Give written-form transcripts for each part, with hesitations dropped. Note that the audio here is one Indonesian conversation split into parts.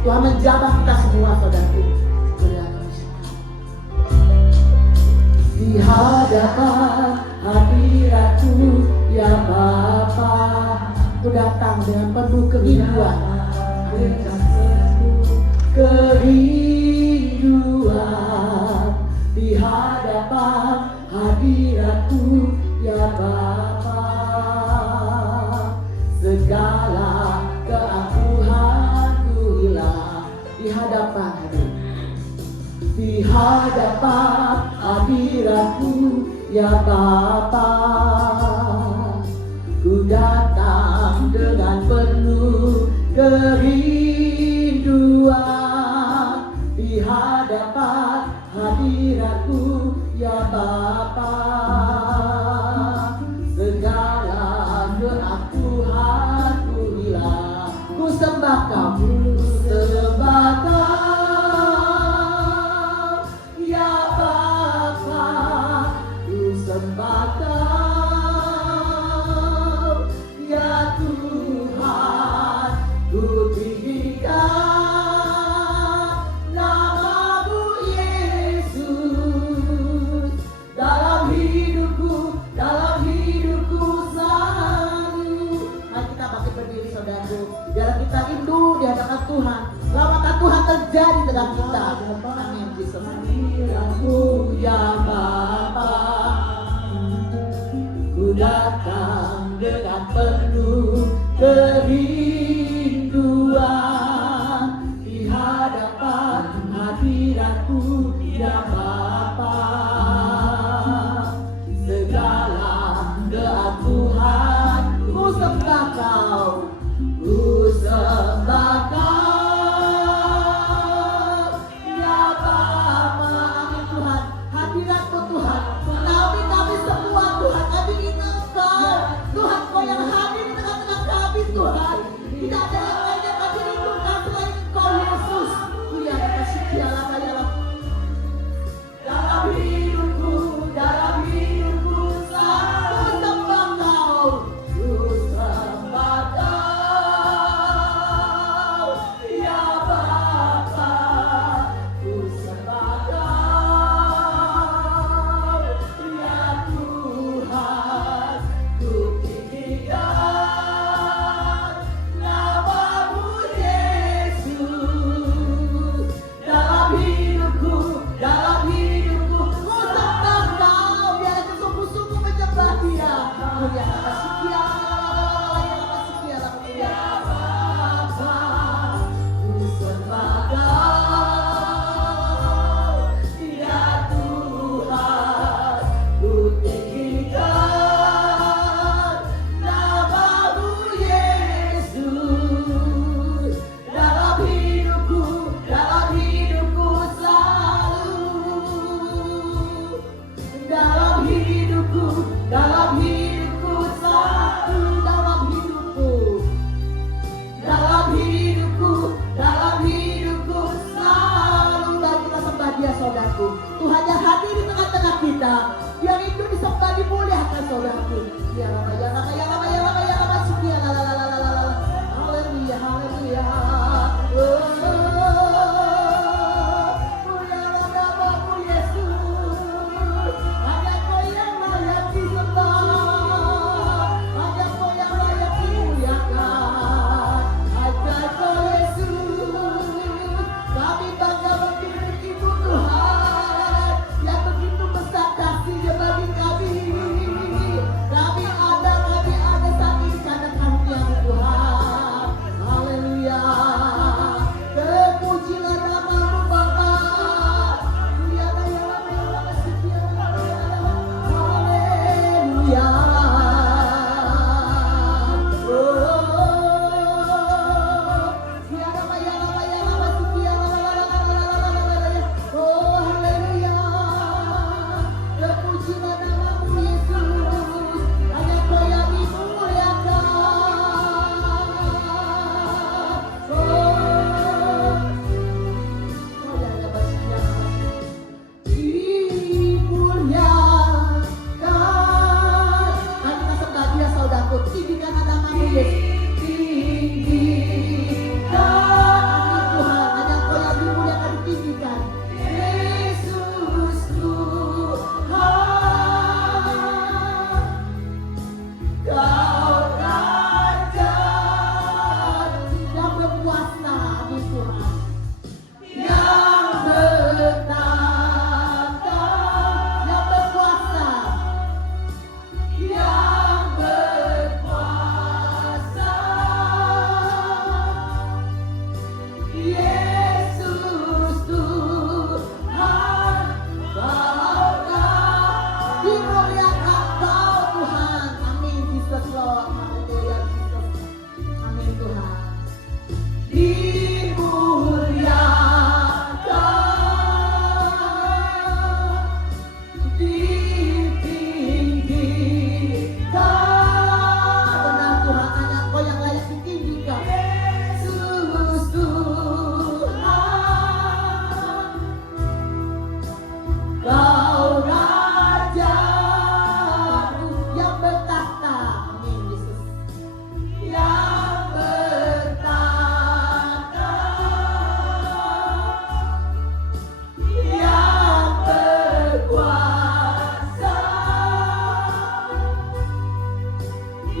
Tuhan menjamah kita semua, saudaraku. Di hadapan hadirat-Mu ya Bapa, Ku datang dengan penuh kerinduan, kerinduan di hadapan hadirat-Mu ya Bapa. Segala keangkuhanku hilang di hadapan hadirat-Mu ya Bapa. Ku datang dengan penuh kerinduan di hadapan hadirat-Mu ya Bapa. Segala keangkuhanku hilang, ku sembah Kau, ku sembah Kau ya Bapa, ku sembah Kau ya Tuhan, ku tinggikan nama-Mu Yesus dalam hidupku selalu. Mari kita bangkit berdiri, saudaraku, biar kita rindu di hadapan Tuhan. Lawatan Tuhan terjadi dengan kita. Amin. Yesus. Hadirat-Mu ya Bapa, ku datang dengan penuh kerinduan di hadapan hadirat-Mu ya Bapa. Segala keangkuhan ku sembah Kau, ku sembah Kau ya Bapa. Amin Tuhan, hadirat-Mu Tuhan menaungi kami semua Tuhan. Kami ingin Engkau Tuhan, Kau yang hadir di tengah-tengah kami Tuhan. Tidak ada yang lain yang kami rindukan selain Engkau Yesus. Ya kasih dialah kayalah dalam hidupku selalu sembah Kau, ku sembah Kau ya Bapa, ku sembah Kau ya Tuhan, ku tinggikan nama-Mu Yesus dalam hidupku ku sembah Kau. Biar aku sungguh-sungguh menyembah Dia. Mulia kasih Dia, ya Bapa, ku sembah Kau ya Tuhan, ku tinggikan nama-Mu Yesus dalam hidupku selalu. Dalam hidupku selalu, dalam hidupku selalu. Dan kita sembah Dia, saudaraku. Tuhan yang hadir di tengah-tengah kita, yang itu disembah, dimuliakan, saudaraku. Ya lama, ya lama, ya lama, ya lama, ya lama, sekian, lalalalalalala. Haleluya, haleluya. Mulialah nama-Mu Yesus. Hanya Kau yang layak disembah, hanya Kau yang layak dimuliakan. Hanya Kau Yesus. Kami bangga memilikimu Tuhan, yang begitu besar kasih-Nya bagi kami. Kami ada saat ini karena karunia-Mu Tuhan. Haleluya. Terpujilah nama-Mu Bapa. Mulialah ya lama, ya lama, sekian. Haleluya. Oh, haleluya. Terpujilah nama-Mu Yesus. Hanya Kau yang dimuliakan. Dimuliakan. Mari kita sembah Dia, saudaraku. Tinggikan nama-Mu Yesus. Tinggikan. Amin Tuhan.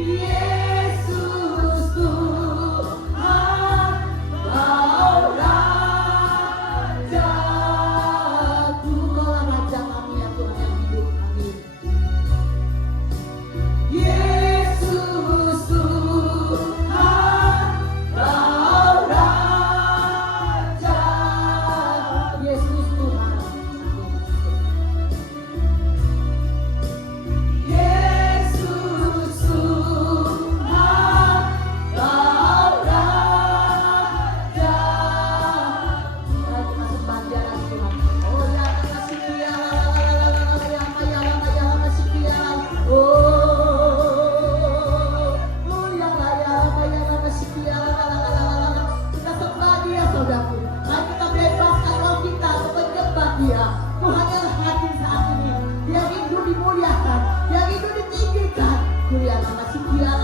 Yesus Tuhan, Kau Rajaku. Kaulah Raja kami ya Tuhan yang hidup. Amin. Yesus Tuhan, Kau Raja. Yesus Tuhan. Yesus Tuhan, Kau Raja. Mari kita sembah Dia lagi Tuhan. Oh ya kasih Dia, ya kasih Dia. Oh ya kasih Dia. Kita sembah Dia saudaraku. Mari kita bebaskan roh kita untuk menyembah Dia. Tuhan yang hadir saat ini. Dia rindu dimuliakan, Dia rindu ditinggikan. Kuliah kasih Dia.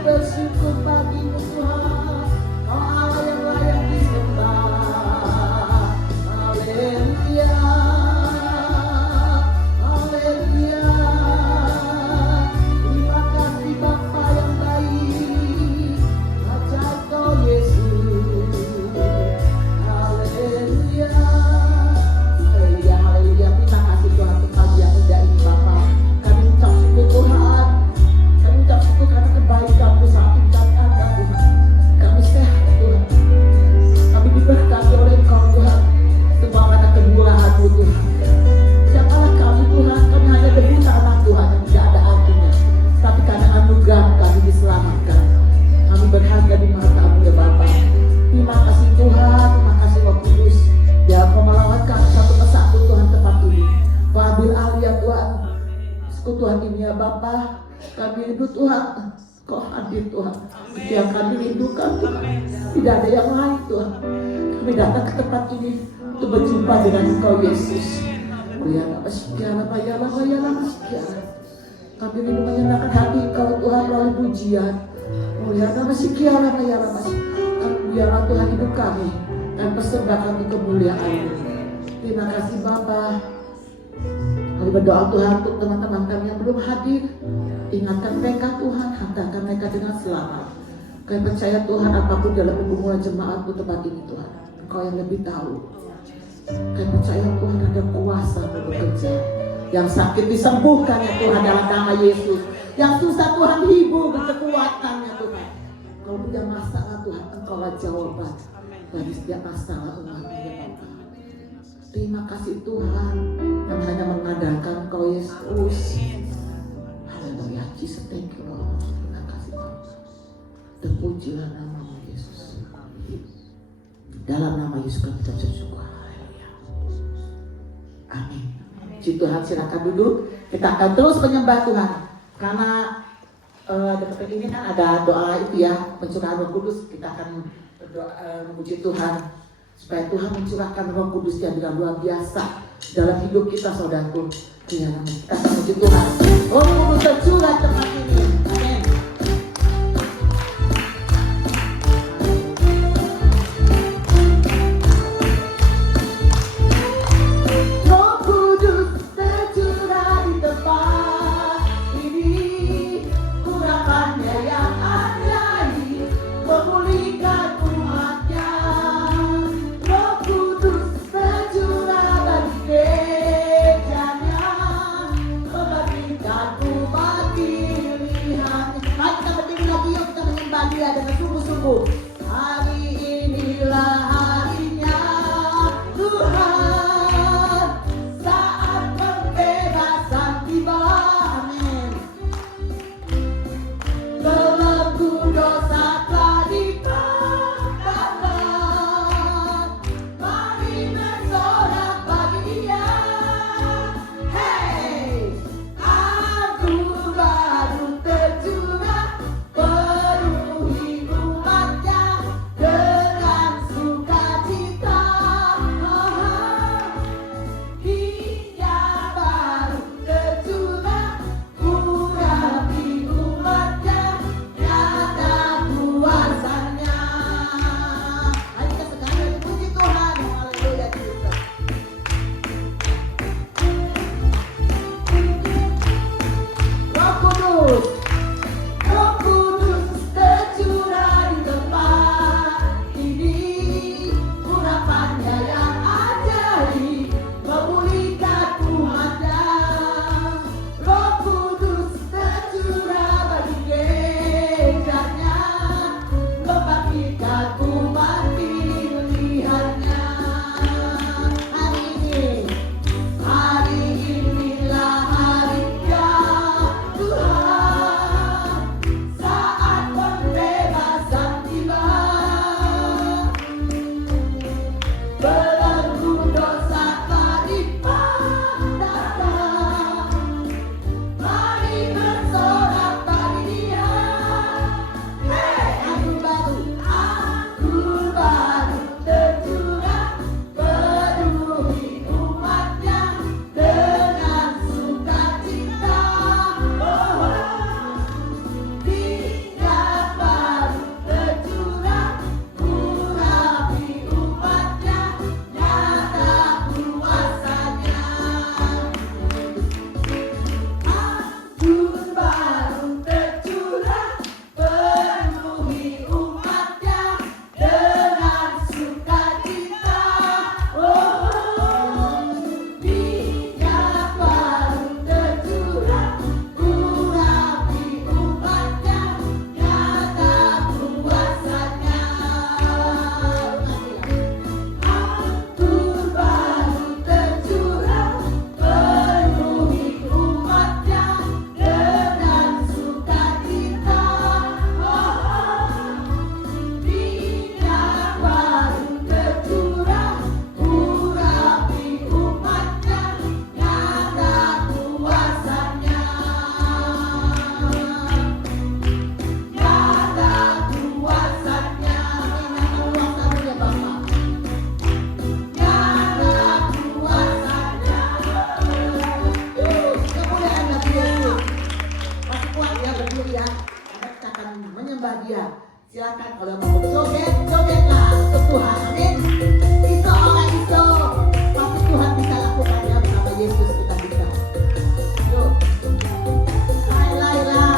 Bersyukur bagimu Tuhan, Kau Allah yang layak disembah. Haleluya, haleluya. Terima kasih Bapa yang baik, ajar Kau Yesus. Haleluya, haleluya, haleluya. Terima kasih Tuhan untuk pagi yang indah ini Bapa. Kami ucap syukur Tuhan. Kami ucap syukur karena kebaikan-Mu saat ini kami ada Tuhan. Kami sehat Tuhan. Kami diberkati oleh Engkau Tuhan. Sebab karena kemurahan-Mu Tuhan. Siapalah kami Tuhan. Kami hanya debu tanah Tuhan yang tidak ada artinya. Tapi karena anugerah kami diselamatkan. Kami berharga di mata-Mu ya Bapa. Terima kasih Tuhan. Terima kasih Roh Kudus. Biar Kau melawat kami satu persatu Tuhan tempat ini. Kau ambil alih ya Tuhan. Sekutuan ini ya Bapa. Kami rindu Tuhan, Kau hadir Tuhan. Yang kami rindukan Tuhan. Tidak ada yang lain Tuhan. Kami datang ke tempat ini untuk berjumpa dengan Engkau Yesus. Kami rindu menyenangkan hati Engkau Tuhan melalui pujian. Biarlah Tuhan hidup kami dan persembahkan kemuliaan-Mu. Terima kasih Bapa. Kami berdoa Tuhan untuk teman-teman kami yang belum hadir. Ingatkan mereka Tuhan, hantarkan mereka dengan selamat. Kami percaya Tuhan apapun dalam pergumulan jemaat-Mu tempat ini Tuhan, Engkau yang lebih tahu. Kami percaya Tuhan ada kuasa bekerja. Yang sakit disembuhkan ya Tuhan dalam nama Yesus. Yang susah Tuhan hibur berkekuatannya Tuhan. Kalau punya masalah Tuhan, Engkaulah jawaban bagi setiap masalah umat-Mu ya Bapa. Terima kasih Tuhan yang hanya mengandalkan Engkau Yesus. Haleluya, Jesus, thank you Lord. Terima kasih Tuhan. Terpujilah nama-Mu Yesus. Dalam nama Yesus kami bersyukur. Haleluya. Amin. Puji Tuhan, silakan duduk. Kita akan terus menyembah Tuhan. Karena dekat ini kan ada doa itu ya, pencurahan Roh Kudus. Kita akan berdoa memuji Tuhan supaya Tuhan mencurahkan Roh Kudus yang luar biasa dalam hidup kita saudaraku. Kita akan memuji Tuhan. Roh Kudus tercurah tempat ini. Amin. Roh Kudus tercurah di tempat ini. Urapannya yang ajaib memulihkan umatnya. Roh Kudus tercurah bagi gerejanya, membangkitkan umat pilihan. Mari kita berdiri lagi, yuk kita menyembah Dia dengan sungguh-sungguh. Hari inilah harinya Tuhan, saat pembebasan tiba. Amin. Belenggu dosa telah dipatahkan. Mari bersorak bagi Dia. Hey, agung baru tercurah menyembah Dia. Silakan kalau mau joget, jogetlah untuk Tuhan. Amin. Iso orang iso, pasti Tuhan bisa lakukan ya bersama Yesus kita bisa. Yuk. Lai lai lai.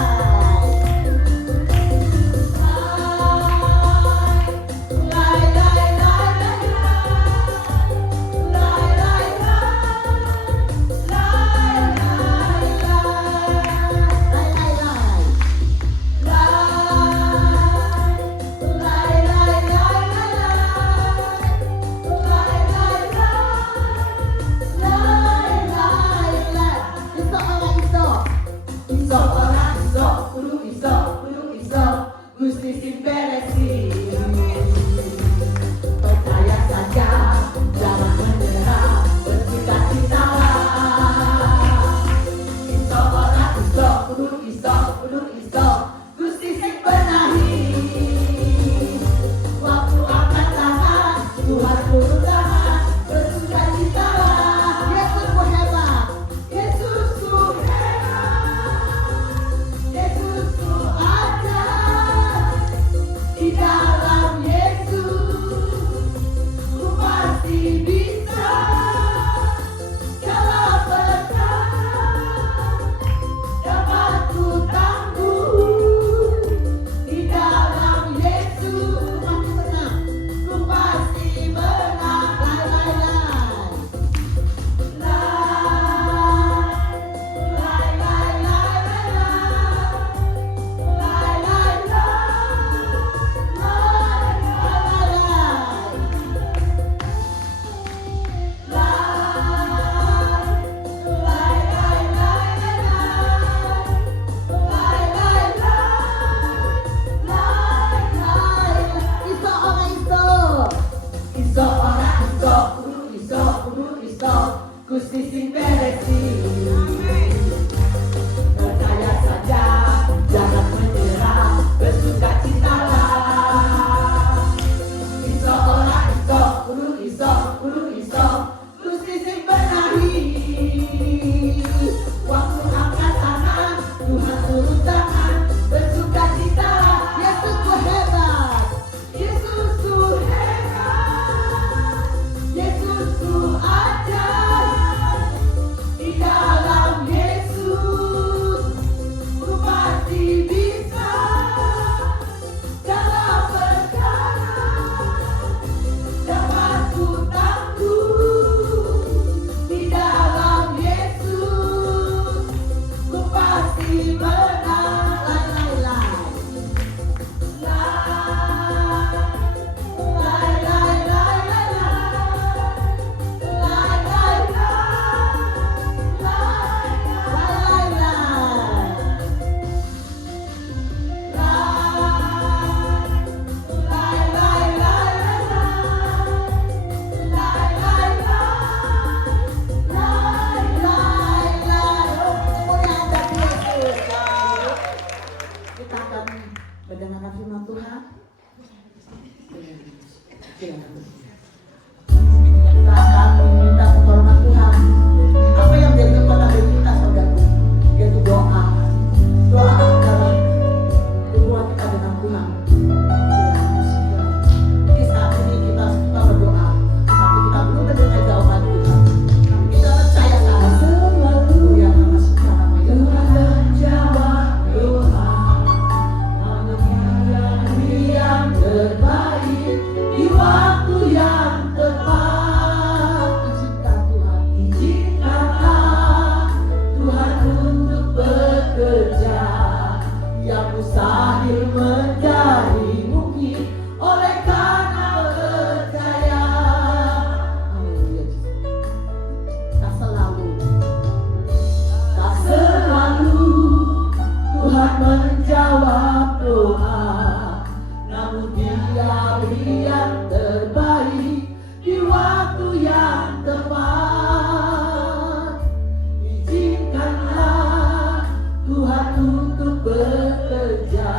Tuhan untuk bekerja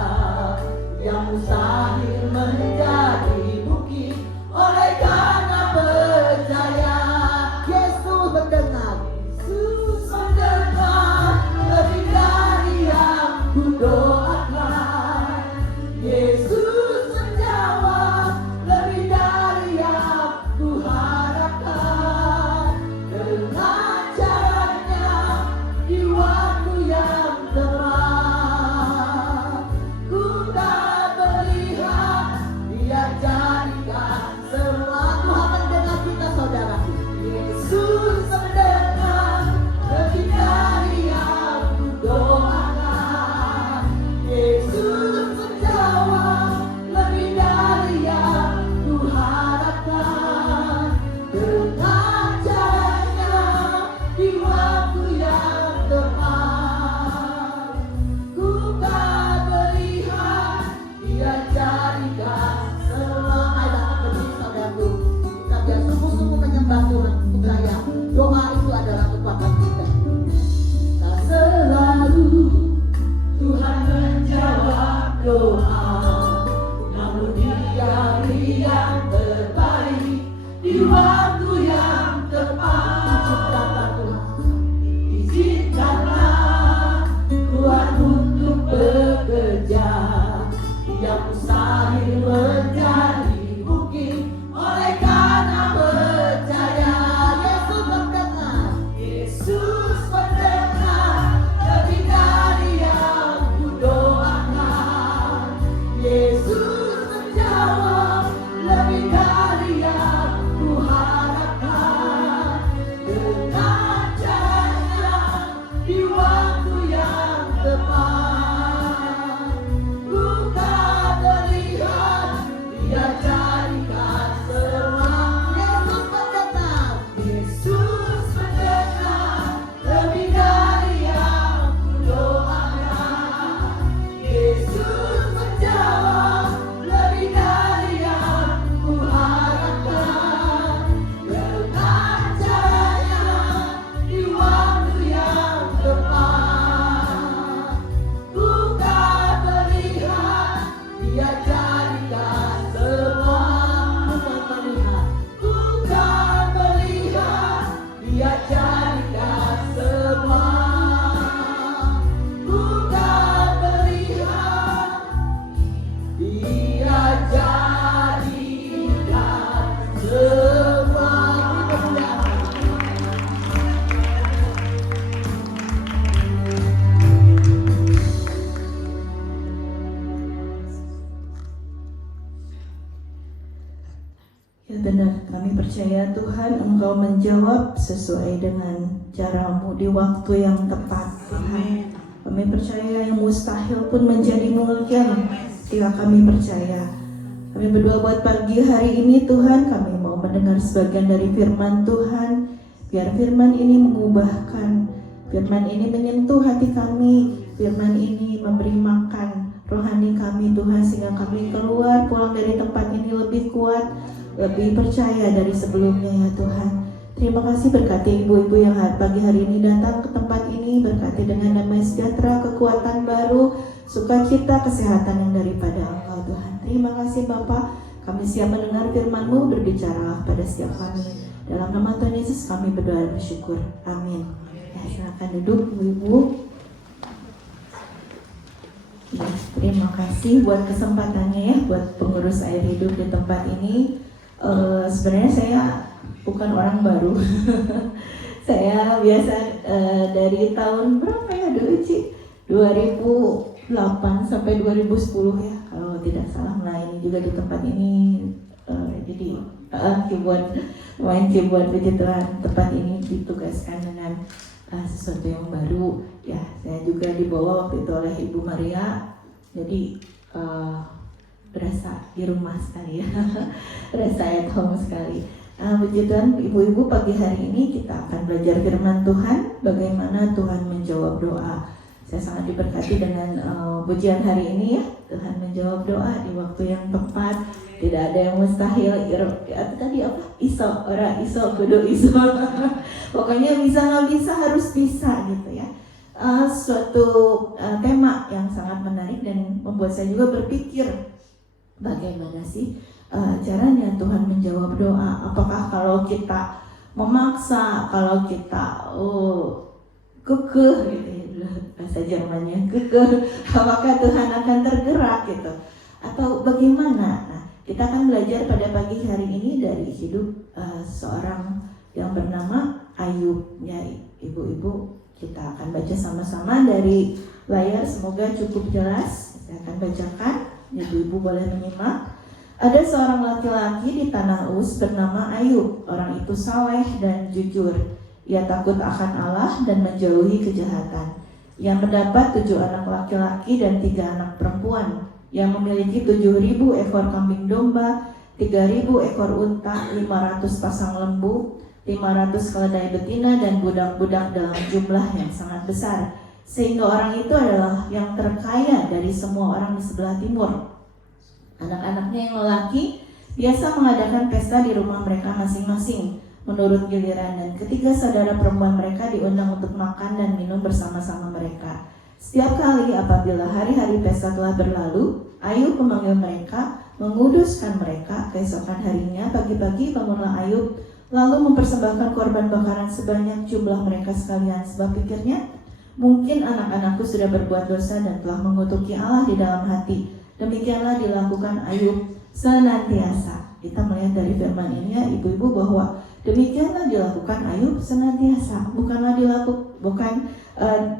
doa, namun Dia yang terbaik di waktu yang tepat. Izinkanlah Tuhan untuk bekerja, yang mustahil menjadi mungkin oleh karena percaya. Yesus mendengar lebih dari yang kudoakan. Yesus menjawab lebih dari yang kuharapkan. Dengan caranya di waktu yang tepat, bukan melihat Dia jadikan semua. Yesus mendengar, Yesus mendengar lebih dari yang kudoakan. Yesus menjawab lebih dari yang kuharapkan. Dengan caranya di waktu yang tepat, bukan melihat Dia jadikan semua. Bukan melihat Dia jadikan semua. Bukan melihat Dia jadikan semua. Ya benar, kami percaya Tuhan Engkau menjawab sesuai dengan cara-Mu di waktu yang tepat, Tuhan. Kami percaya yang mustahil pun menjadi mungkin ketika kami percaya. Kami berdoa buat pagi hari ini Tuhan, kami mau mendengar sebagian dari firman Tuhan. Biar firman ini mengubahkan, firman ini menyentuh hati kami, firman ini memberi makan rohani kami Tuhan, sehingga kami keluar pulang dari tempat ini lebih kuat, lebih percaya dari sebelumnya ya Tuhan. Terima kasih, berkati ibu-ibu yang pagi hari ini datang ke tempat ini, berkati dengan damai sejahtera, kekuatan baru, sukacita, kesehatan yang daripada Engkau Tuhan. Terima kasih Bapa, kami siap mendengar firman-Mu, berbicaralah pada setiap kami. Dalam nama Tuhan Yesus kami berdoa dan bersyukur. Amin. Ya, silakan duduk ibu-ibu. Ya, terima kasih buat kesempatannya ya, buat pengurus air hidup di tempat ini. Sebenarnya saya bukan orang baru. Saya biasa dari tahun berapa ya dulu Ci? 2008 sampai 2010 ya kalau tidak salah. Nah ini juga di tempat ini jadi main keyboard puji Tuhan. Tempat ini ditugaskan dengan sesuatu yang baru ya. Saya juga dibawa waktu itu oleh Ibu Maria, jadi berasa di rumah sekali ya. Berasa at home sekali. Puji Tuhan, ibu-ibu, pagi hari ini kita akan belajar firman Tuhan, bagaimana Tuhan menjawab doa. Saya sangat diberkati dengan pujian hari ini ya. Tuhan menjawab doa di waktu yang tepat. Tidak ada yang mustahil. Tadi apa? Kudu iso. Pokoknya bisa nggak bisa harus bisa gitu ya. Suatu tema yang sangat menarik dan membuat saya juga berpikir bagaimana sih caranya Tuhan menjawab doa. Apakah kalau kita memaksa, kalau kita kekeh gitu ya, bahasa Jermannya kekeh, apakah Tuhan akan tergerak gitu atau bagaimana? Nah, kita akan belajar pada pagi hari ini dari hidup seorang yang bernama Ayub ya ibu-ibu. Kita akan baca sama-sama dari layar, semoga cukup jelas. Saya akan bacakan, ibu-ibu boleh menyimak. Ada seorang laki-laki di tanah Uz bernama Ayub. Orang itu saleh dan jujur. Ia takut akan Allah dan menjauhi kejahatan. Ia mendapat 7 anak laki-laki dan 3 anak perempuan. Ia memiliki 7.000 ekor kambing domba, 3.000 ekor unta, 500 pasang lembu, 500 keledai betina, dan budak-budak dalam jumlah yang sangat besar. Sehingga orang itu adalah yang terkaya dari semua orang di sebelah timur. Anak-anaknya yang lelaki biasa mengadakan pesta di rumah mereka masing-masing menurut giliran, dan ketiga saudara perempuan mereka diundang untuk makan dan minum bersama-sama mereka. Setiap kali apabila hari-hari pesta telah berlalu, Ayub memanggil mereka, menguduskan mereka. Keesokan harinya pagi-pagi bangunlah Ayub, lalu mempersembahkan korban bakaran sebanyak jumlah mereka sekalian. Sebab pikirnya, mungkin anak-anakku sudah berbuat dosa dan telah mengutuki Allah di dalam hati. Demikianlah dilakukan Ayub senantiasa. Kita melihat dari firman ini ya ibu-ibu bahwa demikianlah dilakukan Ayub senantiasa.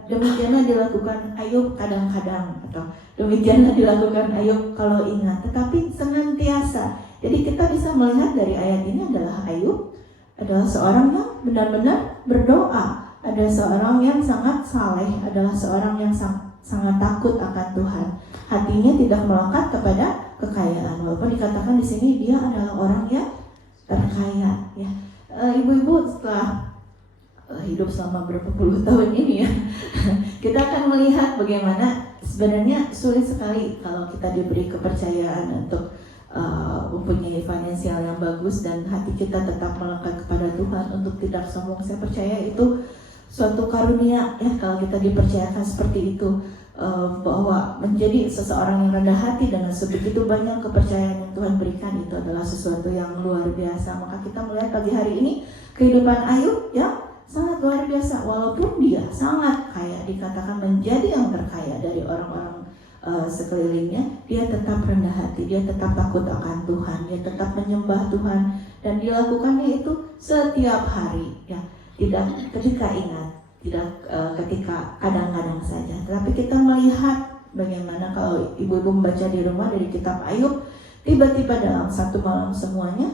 Demikianlah dilakukan Ayub kadang-kadang, atau demikianlah dilakukan Ayub kalau ingat, tetapi senantiasa. Jadi kita bisa melihat dari ayat ini adalah Ayub adalah seorang yang benar-benar berdoa, ada seorang yang sangat saleh, adalah seorang yang sangat takut akan Tuhan. Hatinya tidak melekat kepada kekayaan, walaupun dikatakan di sini dia adalah orang yang terkaya. Ya, ibu-ibu setelah hidup selama berapa puluh tahun ini ya, kita akan melihat bagaimana sebenarnya sulit sekali kalau kita diberi kepercayaan untuk mempunyai finansial yang bagus dan hati kita tetap melekat kepada Tuhan untuk tidak sombong. Saya percaya itu suatu karunia ya kalau kita dipercayakan seperti itu, bahwa menjadi seseorang yang rendah hati dengan sebegitu banyak kepercayaan yang Tuhan berikan itu adalah sesuatu yang luar biasa. Maka kita melihat pagi hari ini kehidupan Ayub yang sangat luar biasa, walaupun dia sangat kaya, dikatakan menjadi yang terkaya dari orang-orang sekelilingnya, dia tetap rendah hati, dia tetap takut akan Tuhan, dia tetap menyembah Tuhan, dan dilakukannya itu setiap hari ya, tidak ketika ingat, tidak ketika kadang-kadang saja. Tapi kita melihat bagaimana kalau ibu-ibu membaca di rumah dari kitab Ayub, tiba-tiba dalam satu malam semuanya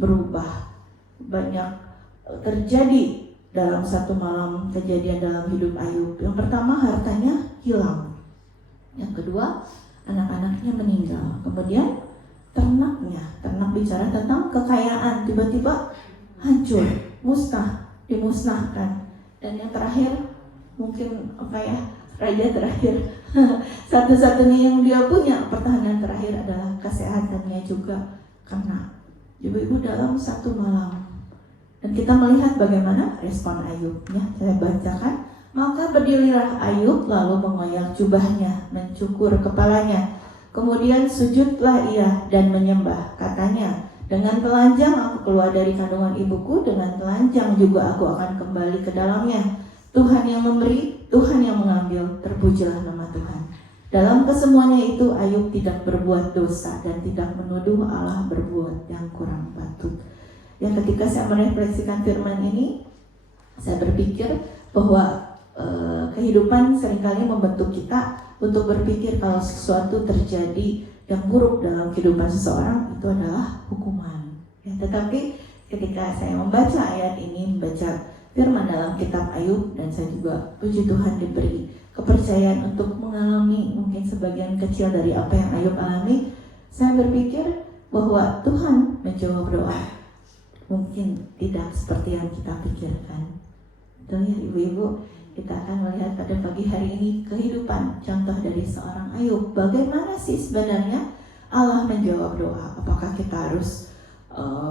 berubah. Banyak terjadi dalam satu malam kejadian dalam hidup Ayub. Yang pertama, hartanya hilang. Yang kedua, anak-anaknya meninggal. Kemudian ternak bicara tentang kekayaan, tiba-tiba hancur, dimusnahkan. Dan yang terakhir, mungkin raja terakhir, satu-satunya yang dia punya pertahanan terakhir adalah kesehatannya juga kena. Ibu-ibu dalam satu malam. Dan kita melihat bagaimana respon Ayub ya. Saya bacakan. Maka berdirilah Ayub lalu mengoyak jubahnya, mencukur kepalanya. Kemudian sujudlah ia dan menyembah. Katanya, dengan telanjang aku keluar dari kandungan ibuku, dengan telanjang juga aku akan kembali ke dalamnya. Tuhan yang memberi, Tuhan yang mengambil, terpujilah nama Tuhan. Dalam kesemuanya itu Ayub tidak berbuat dosa dan tidak menuduh Allah berbuat yang kurang patut. Ya, ketika saya merefleksikan firman ini, saya berpikir bahwa kehidupan seringkali membentuk kita untuk berpikir kalau sesuatu terjadi yang buruk dalam kehidupan seseorang itu adalah hukuman. Ya, tetapi ketika saya membaca ayat ini, membaca firman dalam kitab Ayub, dan saya juga puji Tuhan diberi kepercayaan untuk mengalami mungkin sebagian kecil dari apa yang Ayub alami, saya berpikir bahwa Tuhan menjawab doa. Mungkin tidak seperti yang kita pikirkan. Betul ya ibu-ibu? Kita akan melihat pada pagi hari ini kehidupan contoh dari seorang Ayub. Bagaimana sih sebenarnya Allah menjawab doa? Apakah kita harus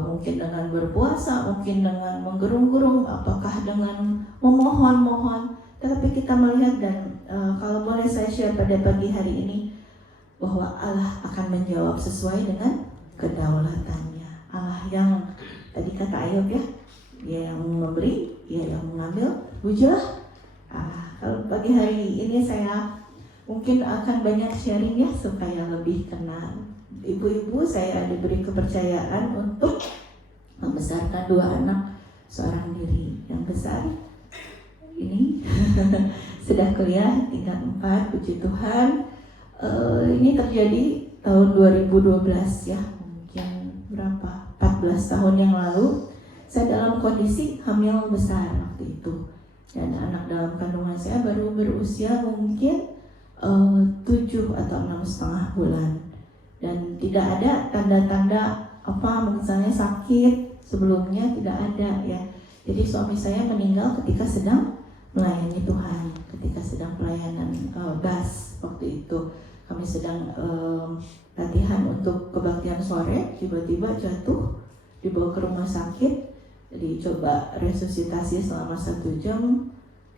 mungkin dengan berpuasa, mungkin dengan menggerung-gerung, apakah dengan memohon-mohon? Tetapi kita melihat dan kalau boleh saya share pada pagi hari ini bahwa Allah akan menjawab sesuai dengan kedaulatannya. Allah yang tadi kata Ayub ya, dia yang memberi, dia yang mengambil, pujilah. Kalau pagi hari ini saya mungkin akan banyak sharing ya supaya lebih kenal. Ibu-ibu, saya diberi kepercayaan untuk membesarkan 2 anak seorang diri. Yang besar ini sudah kuliah tingkat 4, puji Tuhan. Ini terjadi tahun 2012 ya, mungkin berapa? 14 tahun yang lalu. Saya dalam kondisi hamil besar waktu itu. Dan anak dalam kandungan saya baru berusia mungkin 7 atau 6,5 bulan. Dan tidak ada tanda-tanda misalnya sakit sebelumnya, tidak ada ya. Jadi suami saya meninggal ketika sedang melayani Tuhan, ketika sedang pelayanan BAS waktu itu. Kami sedang latihan untuk kebaktian sore, tiba-tiba jatuh, dibawa ke rumah sakit. Jadi coba resusitasi selama 1 jam,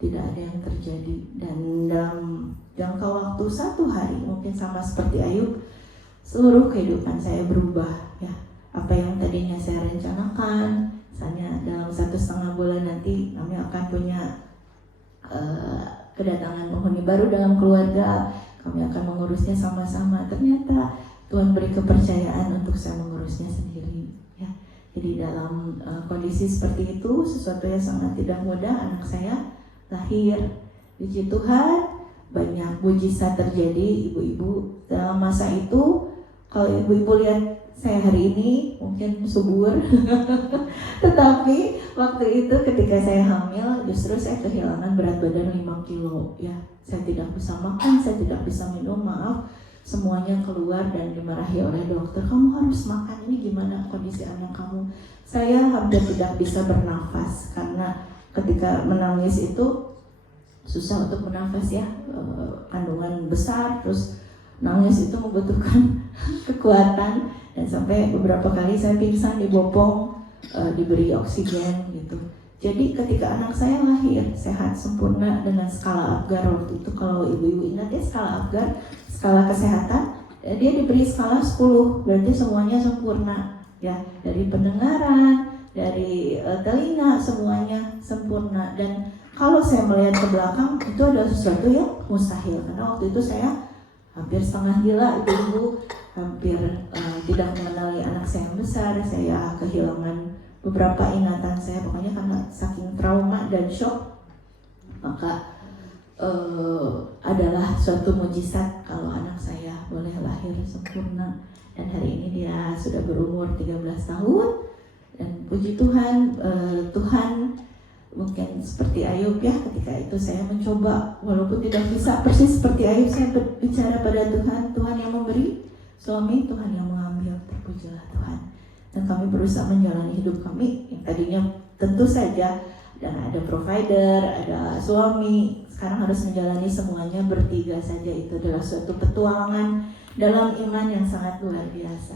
tidak ada yang terjadi. Dan dalam jangka waktu 1 hari, mungkin sama seperti Ayub, seluruh kehidupan saya berubah ya. Apa yang tadinya saya rencanakan, misalnya dalam 1,5 bulan nanti kami akan punya kedatangan penghuni baru dalam keluarga, kami akan mengurusnya sama-sama. Ternyata Tuhan beri kepercayaan untuk saya mengurusnya sendiri ya. Jadi dalam kondisi seperti itu, sesuatu yang sangat tidak mudah, anak saya lahir. Puji Tuhan, banyak mujizat terjadi ibu-ibu dalam masa itu. Kalau ibu-ibu lihat saya hari ini mungkin subur tetapi waktu itu ketika saya hamil justru saya kehilangan berat badan 5 kilo ya. Saya tidak bisa makan, saya tidak bisa minum, maaf, semuanya keluar dan dimarahi oleh dokter. Kamu harus makan, ini gimana kondisi anak kamu? Saya hampir tidak bisa bernafas karena ketika menangis itu susah untuk bernafas ya, kandungan besar, terus nangis itu membutuhkan kekuatan, dan sampai beberapa kali saya pingsan, dibopong, diberi oksigen gitu. Jadi ketika anak saya lahir sehat sempurna dengan skala Apgar waktu itu, kalau ibu-ibu ingat ya skala Apgar, skala kesehatan, dia diberi skala 10, berarti semuanya sempurna ya, dari pendengaran, dari telinga, semuanya sempurna. Dan kalau saya melihat ke belakang itu adalah sesuatu yang mustahil, karena waktu itu saya hampir setengah gila, ibu-ibu, hampir tidak mengenali anak saya yang besar. Saya kehilangan beberapa ingatan saya, pokoknya karena saking trauma dan shock. Maka adalah suatu mujizat kalau anak saya boleh lahir sempurna. Dan hari ini dia sudah berumur 13 tahun. Dan puji Tuhan, Tuhan mungkin seperti Ayub ya, ketika itu saya mencoba, walaupun tidak bisa persis seperti Ayub, saya berbicara pada Tuhan. Tuhan yang memberi suami, Tuhan yang mengambil, terpujilah Tuhan. Dan kami berusaha menjalani hidup kami yang tadinya tentu saja dan ada provider, ada suami, sekarang harus menjalani semuanya bertiga saja. Itu adalah suatu petualangan dalam iman yang sangat luar biasa.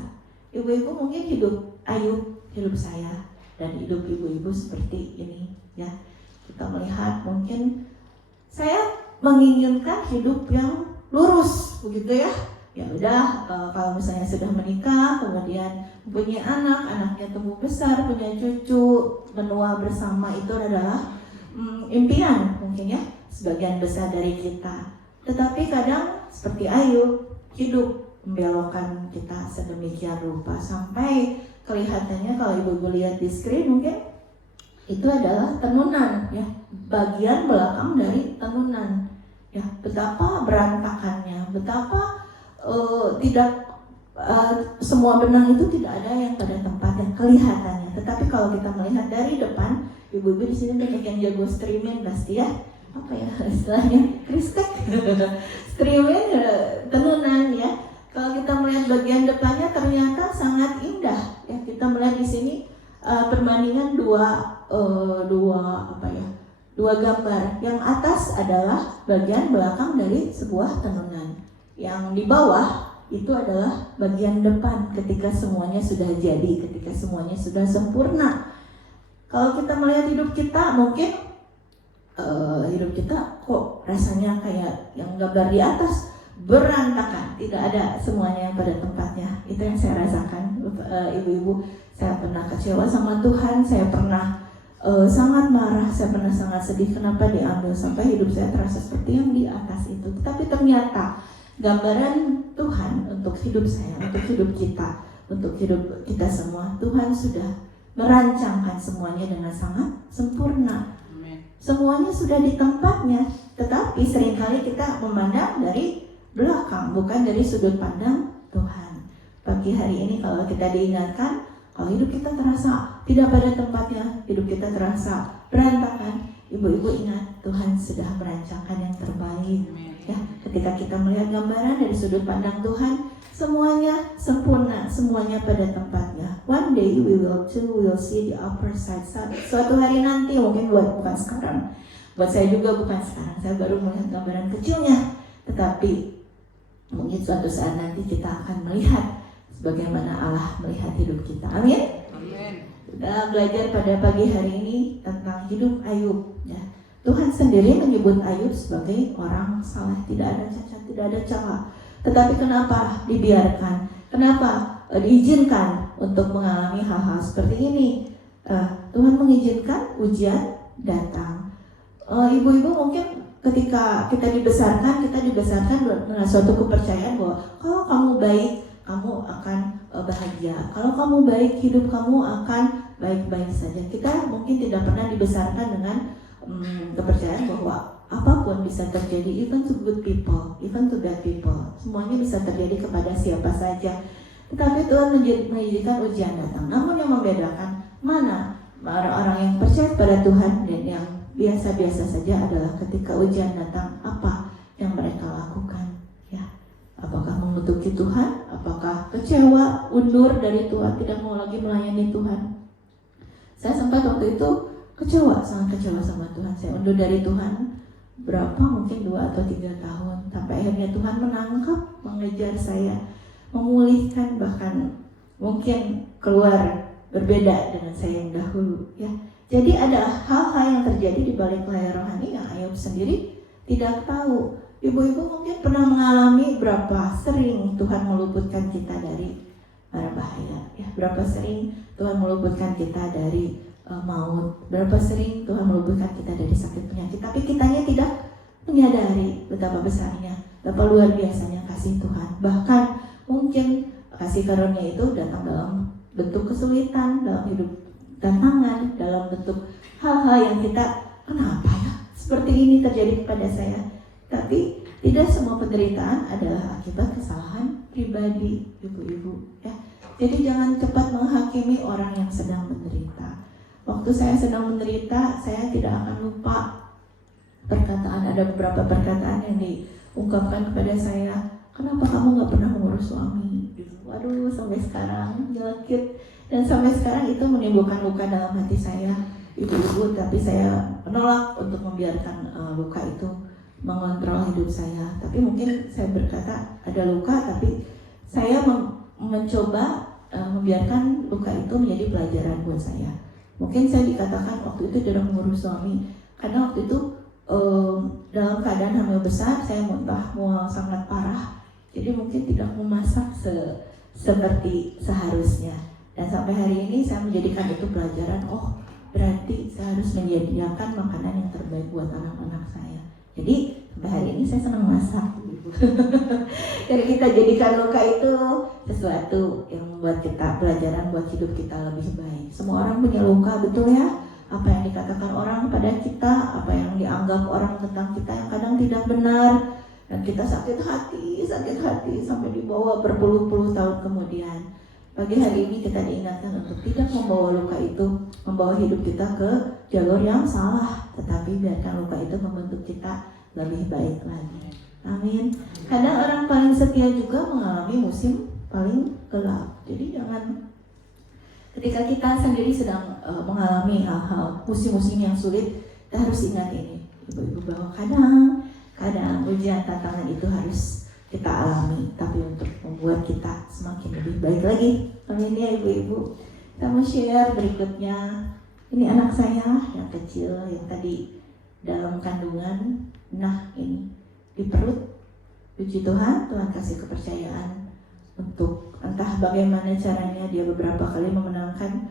Ibu-ibu mungkin hidup Ayub, hidup saya, dan hidup ibu-ibu seperti ini ya. Kita melihat mungkin saya menginginkan hidup yang lurus begitu ya. Ya udah, kalau misalnya sudah menikah, kemudian punya anak, anaknya tumbuh besar, punya cucu, menua bersama, itu adalah impian mungkin ya sebagian besar dari kita. Tetapi kadang seperti Ayub, hidup membelokkan kita sedemikian rupa sampai kelihatannya, kalau ibu-ibu lihat di screen mungkin itu adalah tenunan ya, bagian belakang dari tenunan ya. Betapa berantakannya, betapa tidak semua benang itu tidak ada yang pada tempatnya kelihatannya. Tetapi kalau kita melihat dari depan, ibu-ibu di sini banyak yang jago streaming pasti ya, apa ya istilahnya, kristek streaming, tenunan ya. Kalau kita melihat bagian depannya ternyata sangat indah ya. Kita melihat di sini perbandingan dua gambar. Yang atas adalah bagian belakang dari sebuah tenunan. Yang di bawah itu adalah bagian depan ketika semuanya sudah jadi, ketika semuanya sudah sempurna. Kalau kita melihat hidup kita, mungkin hidup kita kok rasanya kayak yang gambar di atas, berantakan, tidak ada semuanya yang pada tempatnya. Itu yang saya rasakan, ibu-ibu. Saya pernah kecewa sama Tuhan, saya pernah sangat marah, saya pernah sangat sedih kenapa diambil, sampai hidup saya terasa seperti yang di atas itu. Tetapi ternyata gambaran Tuhan untuk hidup saya, untuk hidup kita, untuk hidup kita semua, Tuhan sudah merancangkan semuanya dengan sangat sempurna. Semuanya sudah di tempatnya, tetapi seringkali kita memandang dari belakang, bukan dari sudut pandang Tuhan. Pagi hari ini kalau kita diingatkan, kalau hidup kita terasa tidak pada tempatnya, hidup kita terasa berantakan, ibu-ibu ingat Tuhan sudah merancangkan yang terbaik. Ya, ketika kita melihat gambaran dari sudut pandang Tuhan, semuanya sempurna, semuanya pada tempatnya. One day we will see the upper side. Suatu hari nanti, mungkin bukan sekarang, buat saya juga bukan sekarang, saya baru melihat gambaran kecilnya, tetapi mungkin suatu saat nanti kita akan melihat bagaimana Allah melihat hidup kita. Amin. Kita belajar pada pagi hari ini tentang hidup Ayub. Ya. Tuhan sendiri menyebut Ayub sebagai orang saleh, tidak ada cacat, tidak ada celah. Tetapi kenapa dibiarkan? Kenapa diizinkan untuk mengalami hal-hal seperti ini? Tuhan mengizinkan ujian datang. Ibu-ibu mungkin ketika kita dibesarkan dengan suatu kepercayaan bahwa kalau kamu baik, kamu akan bahagia. Kalau kamu baik, hidup kamu akan baik-baik saja. Kita mungkin tidak pernah dibesarkan dengan kepercayaan bahwa apapun bisa terjadi, even to good people, even to bad people. Semuanya bisa terjadi kepada siapa saja. Tetapi Tuhan mengizinkan ujian datang. Namun yang membedakan mana orang-orang yang percaya pada Tuhan dan yang biasa-biasa saja adalah ketika ujian datang, apa yang mereka lakukan, ya? Apakah mengutuki Tuhan? Apakah kecewa, undur dari Tuhan, tidak mau lagi melayani Tuhan? Saya sempat waktu itu kecewa, sangat kecewa sama Tuhan. Saya undur dari Tuhan berapa, mungkin 2 atau 3 tahun, sampai akhirnya Tuhan menangkap, mengejar saya, memulihkan, bahkan mungkin keluar berbeda dengan saya yang dahulu, ya. Jadi ada hal-hal yang terjadi di balik layar rohani yang Ayub sendiri tidak tahu. Ibu-ibu mungkin pernah mengalami berapa sering Tuhan meluputkan kita dari mara bahaya, ya. Berapa sering Tuhan meluputkan kita dari maut, berapa sering Tuhan meluputkan kita dari sakit penyakit, tapi kitanya tidak menyadari betapa besarnya, betapa luar biasanya kasih Tuhan. Bahkan mungkin kasih karunia itu datang dalam bentuk kesulitan, dalam hidup tantangan, dalam bentuk hal-hal yang kita, kenapa ya seperti ini terjadi kepada saya. Tapi tidak semua penderitaan adalah akibat kesalahan pribadi, ibu-ibu, ya. Jadi jangan cepat menghakimi orang yang sedang menderita. Waktu saya sedang menderita, saya tidak akan lupa ada beberapa perkataan yang diungkapkan kepada saya. Kenapa kamu gak pernah mengurus suami? Waduh, sampai sekarang nyelekit. Dan sampai sekarang itu menimbulkan luka dalam hati saya, ibu-ibu. Tapi saya menolak untuk membiarkan luka itu mengontrol hidup saya. Tapi mungkin saya berkata ada luka, tapi saya mencoba membiarkan luka itu menjadi pelajaran buat saya. Mungkin saya dikatakan waktu itu tidak mengurus suami karena waktu itu dalam keadaan hamil besar, saya muntah mual sangat parah. Jadi mungkin tidak memasak seperti seharusnya. Dan sampai hari ini saya menjadikan itu pelajaran. Oh, berarti saya harus menyediakan makanan yang terbaik buat anak-anak saya. Jadi sampai hari ini saya senang masak. Jadi kita jadikan luka itu sesuatu yang membuat kita pelajaran buat hidup kita lebih baik. Semua orang punya luka, betul ya? Apa yang dikatakan orang pada kita, apa yang dianggap orang tentang kita yang kadang tidak benar, dan kita sakit hati sampai dibawa berpuluh-puluh tahun kemudian. Pagi hari ini kita diingatkan untuk tidak membawa luka itu, membawa hidup kita ke jalur yang salah, tetapi biarkan luka itu membentuk kita lebih baik lagi. Amin. Kadang orang paling setia juga mengalami musim paling gelap. Jadi jangan, ketika kita sendiri sedang mengalami hal-hal musim-musim yang sulit, kita harus ingat ini, ibu-ibu, bahwa kadang ujian tantangan itu harus kita alami, tapi untuk membuat kita semakin lebih baik lagi. Amin ya ibu-ibu. Kita mau share berikutnya. Ini anak saya yang kecil yang tadi dalam kandungan. Nah ini di perut, puji Tuhan, Tuhan kasih kepercayaan untuk entah bagaimana caranya dia beberapa kali memenangkan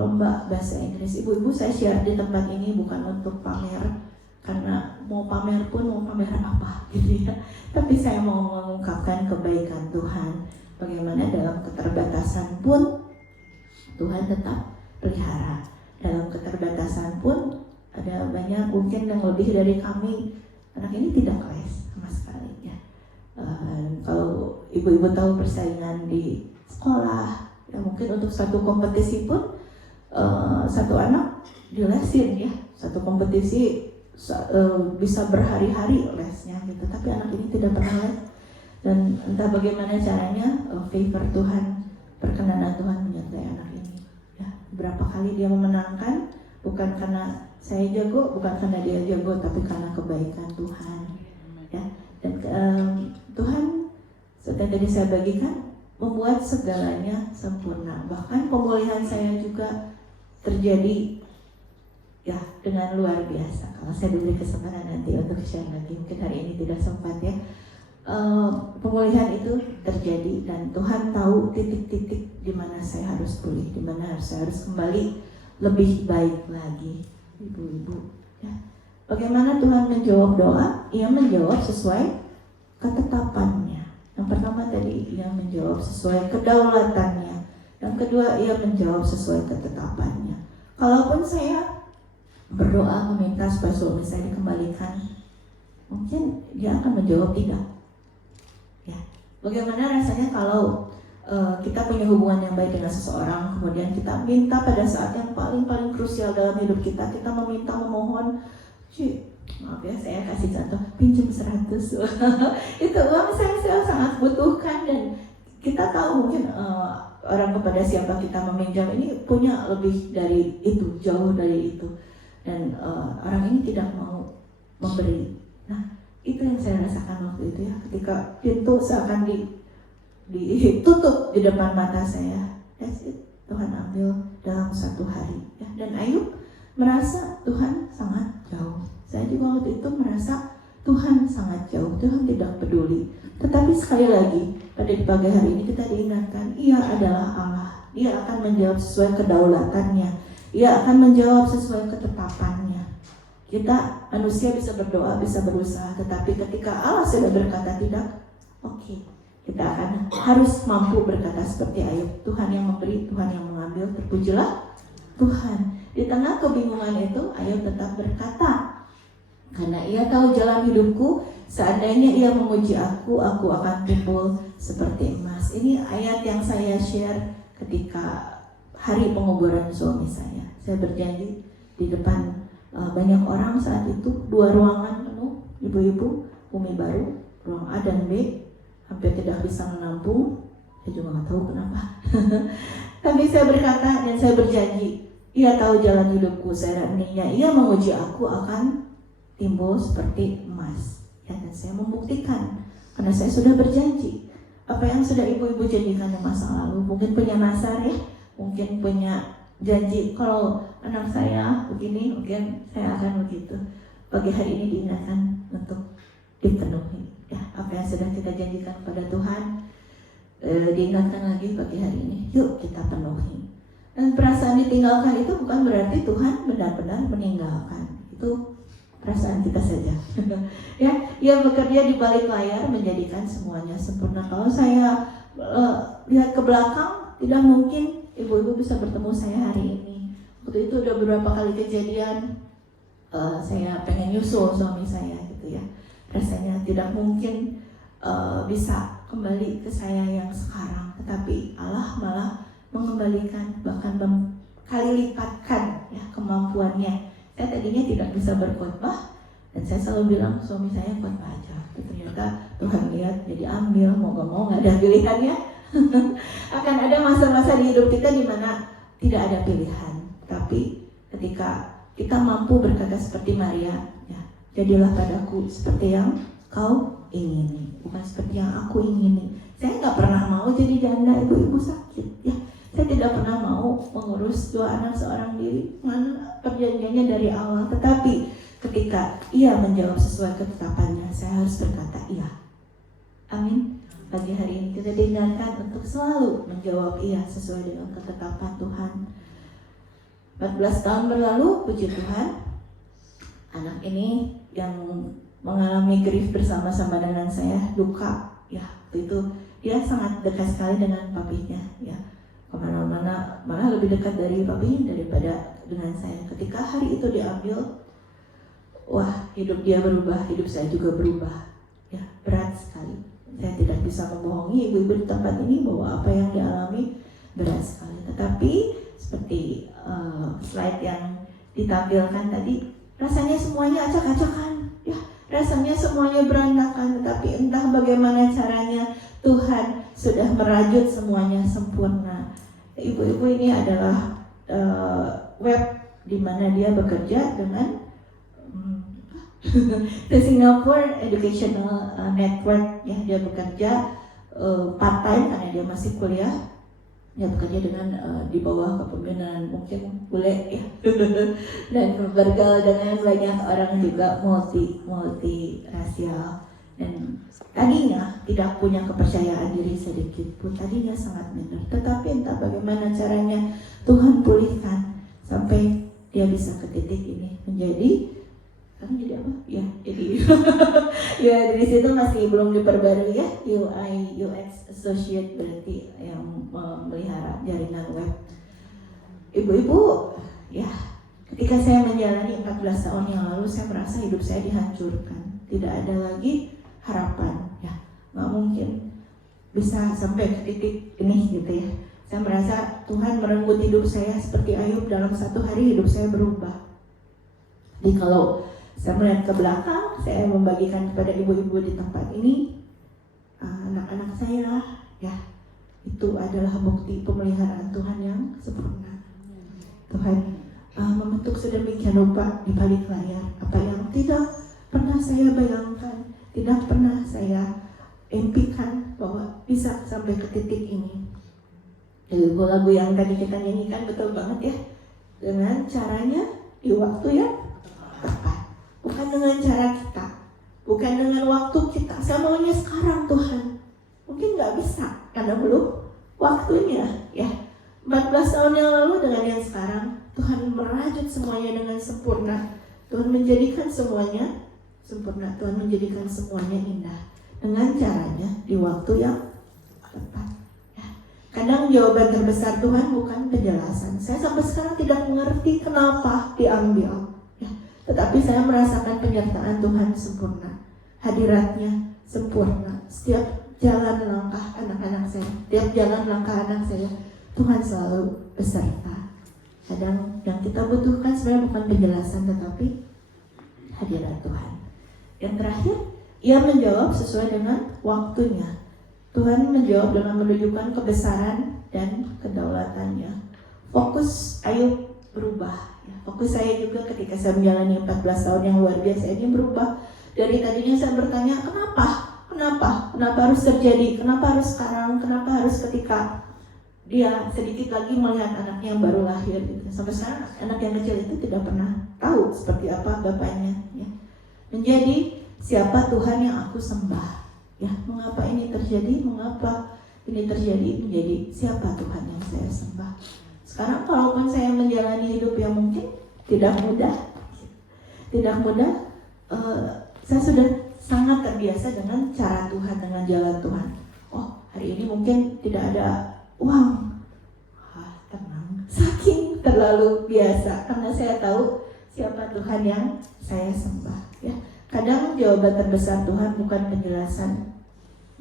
lomba bahasa Inggris. Ibu-ibu, saya share di tempat ini bukan untuk pamer, karena mau pamer pun mau pamer apa gitu ya. Tapi saya mau mengungkapkan kebaikan Tuhan, bagaimana dalam keterbatasan pun Tuhan tetap pelihara. Dalam keterbatasan pun ada banyak mungkin yang lebih dari kami. Anak ini tidak les sama sekali ya. Kalau ibu-ibu tahu persaingan di sekolah, ya mungkin untuk satu kompetisi pun satu anak dilesin ya. Satu kompetisi bisa berhari-hari lesnya gitu. Tapi anak ini tidak pernah les. Dan entah bagaimana caranya favor Tuhan, perkenanan Tuhan menyertai anak ini. Ya, berapa kali dia memenangkan, bukan karena saya jago, bukan karena dia jago, tapi karena kebaikan Tuhan, ya. Dan Tuhan, seperti tadi saya bagikan, membuat segalanya sempurna. Bahkan pemulihan saya juga terjadi ya dengan luar biasa. Kalau saya diberi kesempatan nanti untuk share lagi, mungkin hari ini tidak sempat ya. Pemulihan itu terjadi dan Tuhan tahu titik-titik di mana saya harus pulih, di mana saya harus kembali lebih baik lagi, ibu-ibu. Ya. Bagaimana Tuhan menjawab doa? Ia menjawab sesuai ketetapannya. Yang pertama tadi, ia menjawab sesuai kedaulatannya. Yang kedua, ia menjawab sesuai ketetapannya. Kalaupun saya berdoa meminta supaya suami saya dikembalikan, mungkin dia akan menjawab tidak. Ya. Bagaimana rasanya kalau kita punya hubungan yang baik dengan seseorang, kemudian kita minta pada saat yang paling krusial dalam hidup kita meminta, memohon, maaf ya saya kasih contoh, pinjam 100. Itu uang saya sangat butuhkan, dan kita tahu mungkin orang kepada siapa kita meminjam ini punya lebih dari itu, jauh dari itu, dan orang ini tidak mau memberi. Nah, itu yang saya rasakan waktu itu ya, ketika pintu seakan ditutup di depan mata saya. That's it. Tuhan ambil dalam 1 hari ya. Dan Ayub merasa Tuhan sangat jauh. Saya juga waktu itu merasa Tuhan sangat jauh, Tuhan tidak peduli. Tetapi sekali lagi pada pagi hari ini kita diingatkan, Ia adalah Allah. Dia akan menjawab sesuai kedaulatannya. Ia akan menjawab sesuai ketetapannya. Kita manusia bisa berdoa, bisa berusaha, tetapi ketika Allah sudah berkata tidak, oke. Kita akan harus mampu berkata seperti Ayub, Tuhan yang memberi, Tuhan yang mengambil, terpujilah Tuhan. Di tengah kebingungan itu, Ayub tetap berkata, karena ia tahu jalan hidupku, seandainya ia memuji aku akan timbul seperti emas. Ini ayat yang saya share ketika hari penguburan suami saya. Saya berjanji di depan banyak orang saat itu, 2 ruangan penuh, ibu-ibu, Umi Baru, ruang A dan B, hampir tidak bisa menampung. Saya juga nggak tahu kenapa. Tapi saya berkata dan saya berjanji, Ia tahu jalan hidupku, seandainya Ia menguji aku akan timbul seperti emas. Ya, dan saya membuktikan karena saya sudah berjanji. Apa yang sudah ibu-ibu janjikan di masa lalu, mungkin punya nasar ya, mungkin punya janji kalau anak saya begini, mungkin saya akan begitu. Pagi hari ini diingatkan untuk dipenuhi. Ya, apa yang sudah kita janjikan pada Tuhan diingatkan lagi pagi hari ini. Yuk kita penuhi. Dan perasaan ditinggalkan itu bukan berarti Tuhan benar-benar meninggalkan. Itu perasaan kita saja. Ya, Ia bekerja di balik layar menjadikan semuanya sempurna. Kalau saya lihat ke belakang, tidak mungkin ibu-ibu bisa bertemu saya hari ini. Waktu itu udah beberapa kali kejadian saya pengen nyusul suami saya gitu ya. Rasanya tidak mungkin bisa kembali ke saya yang sekarang, tetapi Allah malah mengembalikan, bahkan kali lipatkan ya kemampuannya. Saya tadinya tidak bisa berkhotbah dan saya selalu bilang suami saya khotbah aja. Ternyata Tuhan lihat jadi ambil, mau gak mau nggak ada pilihannya. Akan ada masa-masa di hidup kita di mana tidak ada pilihan, tapi ketika kita mampu berkata seperti Maria, ya, jadilah padaku seperti yang kau ingini, bukan seperti yang aku ingini. Saya nggak pernah mau jadi janda, ibu-ibu sakit, ya. Saya tidak pernah mau mengurus 2 anak seorang diri, mana perjanjiannya dari awal. Tetapi ketika Ia menjawab sesuai ketetapannya, saya harus berkata iya. Amin. Pagi hari ini kita diingatkan untuk selalu menjawab iya sesuai dengan ketetapan Tuhan. 14 tahun berlalu, puji Tuhan, anak ini yang mengalami grief bersama-sama dengan saya, duka, ya, itu dia sangat dekat sekali dengan papinya, ya, kemana-mana, malah lebih dekat dari papinya daripada dengan saya. Ketika hari itu diambil, wah, hidup dia berubah, hidup saya juga berubah, ya, berat sekali. Saya tidak bisa membohongi ibu-ibu di tempat ini bahwa apa yang dialami berat sekali. Tetapi seperti slide yang ditampilkan tadi, rasanya semuanya acak-acakan, ya, rasanya semuanya berantakan. Tetapi entah bagaimana caranya Tuhan sudah merajut semuanya sempurna. Ibu-ibu ini adalah web di mana dia bekerja dengan The Singapore Educational Network, ya, dia bekerja part time karena dia masih kuliah ya bekerja dengan di bawah kepemimpinan mungkin bule ya dan bergaul dengan banyak orang juga multi rasial, dan tadinya tidak punya kepercayaan diri sedikit pun, tadinya sangat minder, tetapi entah bagaimana caranya Tuhan pulihkan sampai dia bisa ke titik ini menjadi apa ya, jadi ya di situ masih belum diperbarui ya, UI UX associate, berarti yang memelihara jaringan web. Ibu-ibu ya, ketika saya menjalani 14 tahun yang lalu, saya merasa hidup saya dihancurkan, tidak ada lagi harapan ya, nggak mungkin bisa sampai ke titik ini gitu ya. Saya merasa Tuhan merenggut hidup saya seperti Ayub, dalam satu hari hidup saya berubah. Jadi kalau saya melihat ke belakang, saya membagikan kepada ibu-ibu di tempat ini, anak-anak saya, ya itu adalah bukti pemeliharaan Tuhan yang sempurna. Tuhan membentuk sedemikian rupa di balik layar, apa yang tidak pernah saya bayangkan, tidak pernah saya impikan bahwa bisa sampai ke titik ini. Lagu yang tadi kita nyanyikan betul banget ya, dengan caranya di waktu yang tepat. Bukan dengan cara kita, bukan dengan waktu kita. Saya maunya sekarang Tuhan. Mungkin nggak bisa karena belum waktunya ya. 14 tahun yang lalu dengan yang sekarang, Tuhan merajut semuanya dengan sempurna. Tuhan menjadikan semuanya sempurna. Tuhan menjadikan semuanya indah dengan caranya di waktu yang tepat ya. Kadang jawaban terbesar Tuhan bukan penjelasan. Saya sampai sekarang tidak mengerti kenapa diambil, tetapi saya merasakan penyertaan Tuhan sempurna, hadiratnya sempurna. Setiap jalan langkah anak-anak saya, setiap jalan langkah anak saya, Tuhan selalu beserta. Kadang yang kita butuhkan sebenarnya bukan penjelasan, tetapi hadirat Tuhan. Yang terakhir, Ia menjawab sesuai dengan waktunya. Tuhan menjawab dengan menunjukkan kebesaran dan kedaulatannya. Fokus Ayub berubah. Fokus saya juga ketika saya menjalani 14 tahun yang luar biasa ini berubah. Dari tadinya saya bertanya, kenapa harus terjadi, kenapa harus sekarang, kenapa harus ketika dia sedikit lagi melihat anaknya yang baru lahir gitu. Sampai sekarang anak yang kecil itu tidak pernah tahu seperti apa bapaknya ya. Menjadi siapa Tuhan yang aku sembah ya, mengapa ini terjadi, menjadi siapa Tuhan yang saya sembah. Sekarang kalaupun saya menjalani hidup yang mungkin tidak mudah, saya sudah sangat terbiasa dengan cara Tuhan, dengan jalan Tuhan. Oh, hari ini mungkin tidak ada uang, tenang, saking terlalu biasa karena saya tahu siapa Tuhan yang saya sembah. Ya, kadang jawaban terbesar Tuhan bukan penjelasan,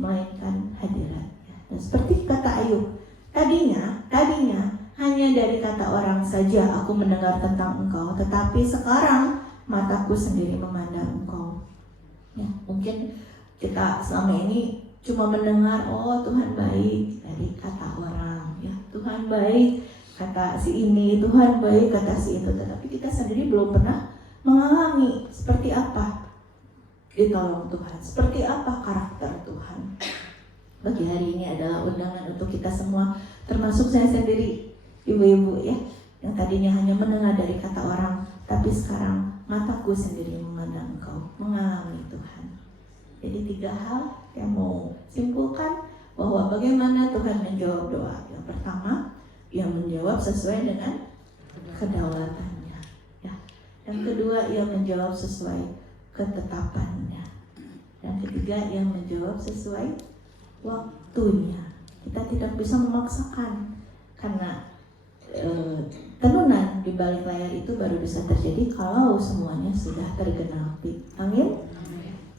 melainkan hadirat. Dan seperti kata Ayub, tadinya hanya dari kata orang saja aku mendengar tentang Engkau, tetapi sekarang mataku sendiri memandang Engkau. Ya, mungkin kita selama ini cuma mendengar, oh Tuhan baik dari kata orang, ya Tuhan baik kata si ini, Tuhan baik kata si itu, tetapi kita sendiri belum pernah mengalami seperti apa ditolong Tuhan, seperti apa karakter Tuhan. Bagi hari ini adalah undangan untuk kita semua, termasuk saya sendiri, ibu-ibu ya, yang tadinya hanya mendengar dari kata orang, tapi sekarang mataku sendiri memandang Engkau, mengalami Tuhan. Jadi 3 hal yang mau simpulkan bahwa bagaimana Tuhan menjawab doa. Yang pertama, Ia menjawab sesuai dengan kedaulatannya. Ya. Yang kedua, Ia menjawab sesuai ketetapannya. Yang ketiga, Ia menjawab sesuai waktunya. Kita tidak bisa memaksakan karena tenunan di balik layar itu baru bisa terjadi kalau semuanya sudah tergenapi. Amin.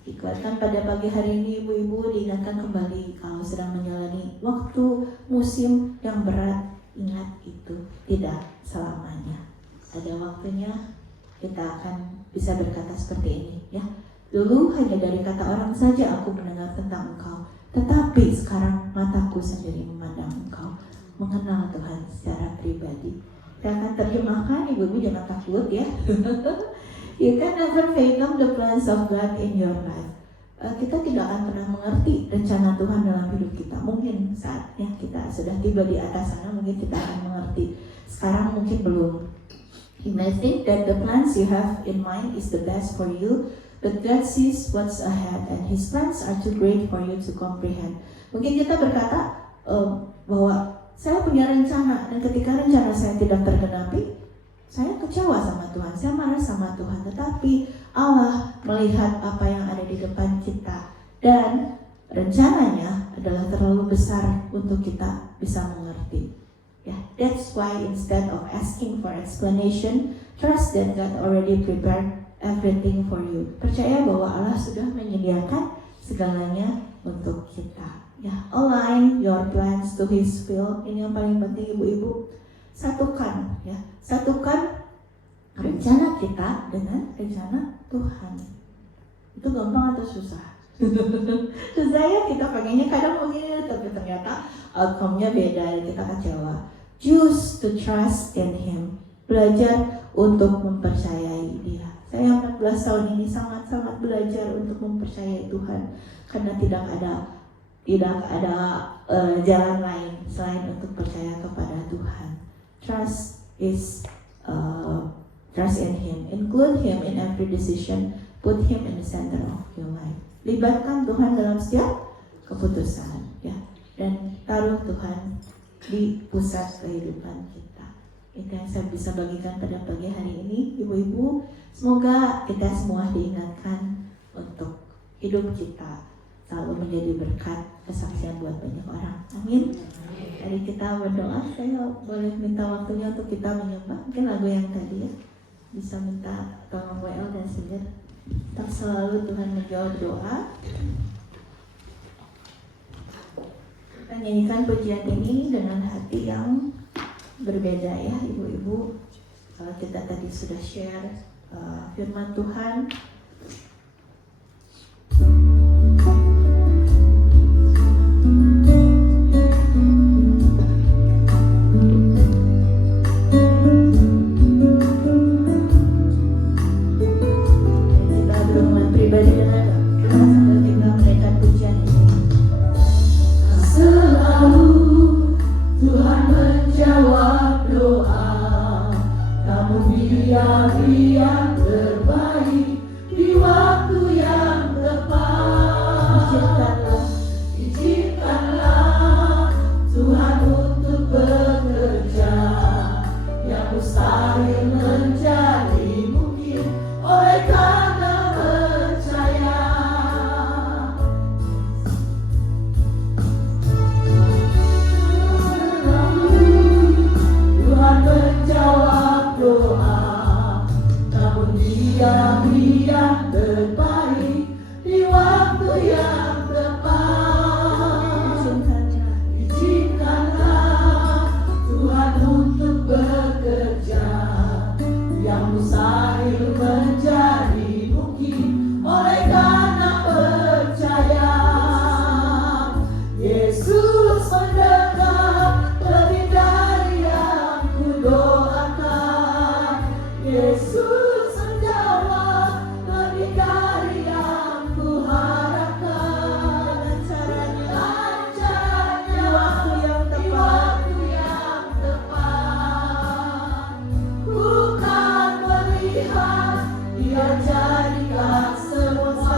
Dikuatkan pada pagi hari ini ibu-ibu, diingatkan kembali kalau sedang menjalani waktu musim yang berat, ingat itu tidak selamanya. Ada waktunya kita akan bisa berkata seperti ini ya. Dulu hanya dari kata orang saja aku mendengar tentang Engkau, tetapi sekarang mataku sendiri memandang Engkau, mengenal Tuhan secara pribadi. Saya akan terjemahkan, ibu-ibu jangan takut ya. You can never fathom the plans of God in your life, kita tidak akan pernah mengerti rencana Tuhan dalam hidup kita. Mungkin saatnya kita sudah tiba di atas sana, mungkin kita akan mengerti. Sekarang mungkin belum. You may think that the plans you have in mind is the best for you, but God sees what's ahead and His plans are too great for you to comprehend. Mungkin kita berkata bahwa saya punya rencana, dan ketika rencana saya tidak tergenapi, saya kecewa sama Tuhan, saya marah sama Tuhan. Tetapi Allah melihat apa yang ada di depan kita, dan rencananya adalah terlalu besar untuk kita bisa mengerti. That's why instead of asking for explanation, trust that God already prepared everything for you. Percaya bahwa Allah sudah menyediakan segalanya untuk kita. Align your plans to His will. Ini yang paling penting, ibu-ibu. Satukan rencana kita dengan rencana Tuhan. Itu gampang atau susah? Susah ya, kita pengennya kadang begini, tapi ternyata outcome-nya beda dan kita kecewa. Choose to trust in Him. Belajar untuk mempercayai Dia. Saya 14 tahun ini sangat-sangat belajar untuk mempercayai Tuhan, karena tidak ada jalan lain selain untuk percaya kepada Tuhan. Trust in Him. Include Him in every decision. Put Him in the center of your life. Libatkan Tuhan dalam setiap keputusan, dan taruh Tuhan di pusat kehidupan kita. Itu yang saya bisa bagikan pada pagi hari ini, ibu-ibu. Semoga kita semua diingatkan untuk hidup kita selalu menjadi berkat, kesaksian buat banyak orang. Amin. Mari kita berdoa. Saya boleh minta waktunya untuk kita menyembah. Mungkin lagu yang tadi bisa minta tolong WL dan Singer. Tak selalu Tuhan menjawab doa. Kita nyanyikan pujian ini dengan hati yang berbeda ya, ibu-ibu. Kita tadi sudah share firman Tuhan. Kita berhubungan pribadi dengan sambil kita menaikkan pujian ini. Selalu Tuhan menjawab doa, namun Dia yang terbaik di waktu yang tepat. Izinkanlah Tuhan untuk bekerja, yang mustahil menjadi mungkin oleh karena percaya. Tuhan menjawab doa, namun Dia yang terbaik di waktu yang tepat. Izinkanlah Tuhan untuk bekerja, yang mustahil menjadi mungkin oleh karena percaya. Yesus mendengar lebih dari yang kudoakan. Yesus menjawab lebih dari yang kuharapkan. Caranya di waktu yang tepat. Bukan melihat Dia jadikan semua.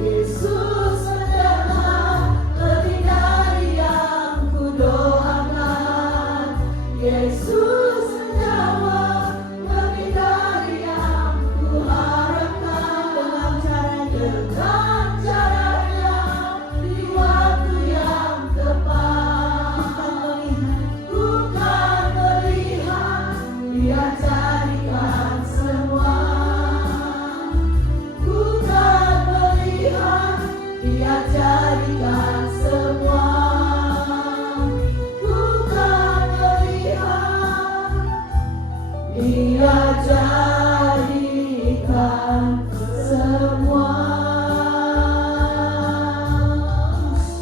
Yesus mendengar lebih dari yang kudoakan. Yesus menjawab lebih dari yang kuharapkan. Dengan caranya di waktu yang tepat. Bukan melihat Dia jadikan semua. Bukan melihat Dia jadikan semua. Bukan melihat Dia jadikan semua.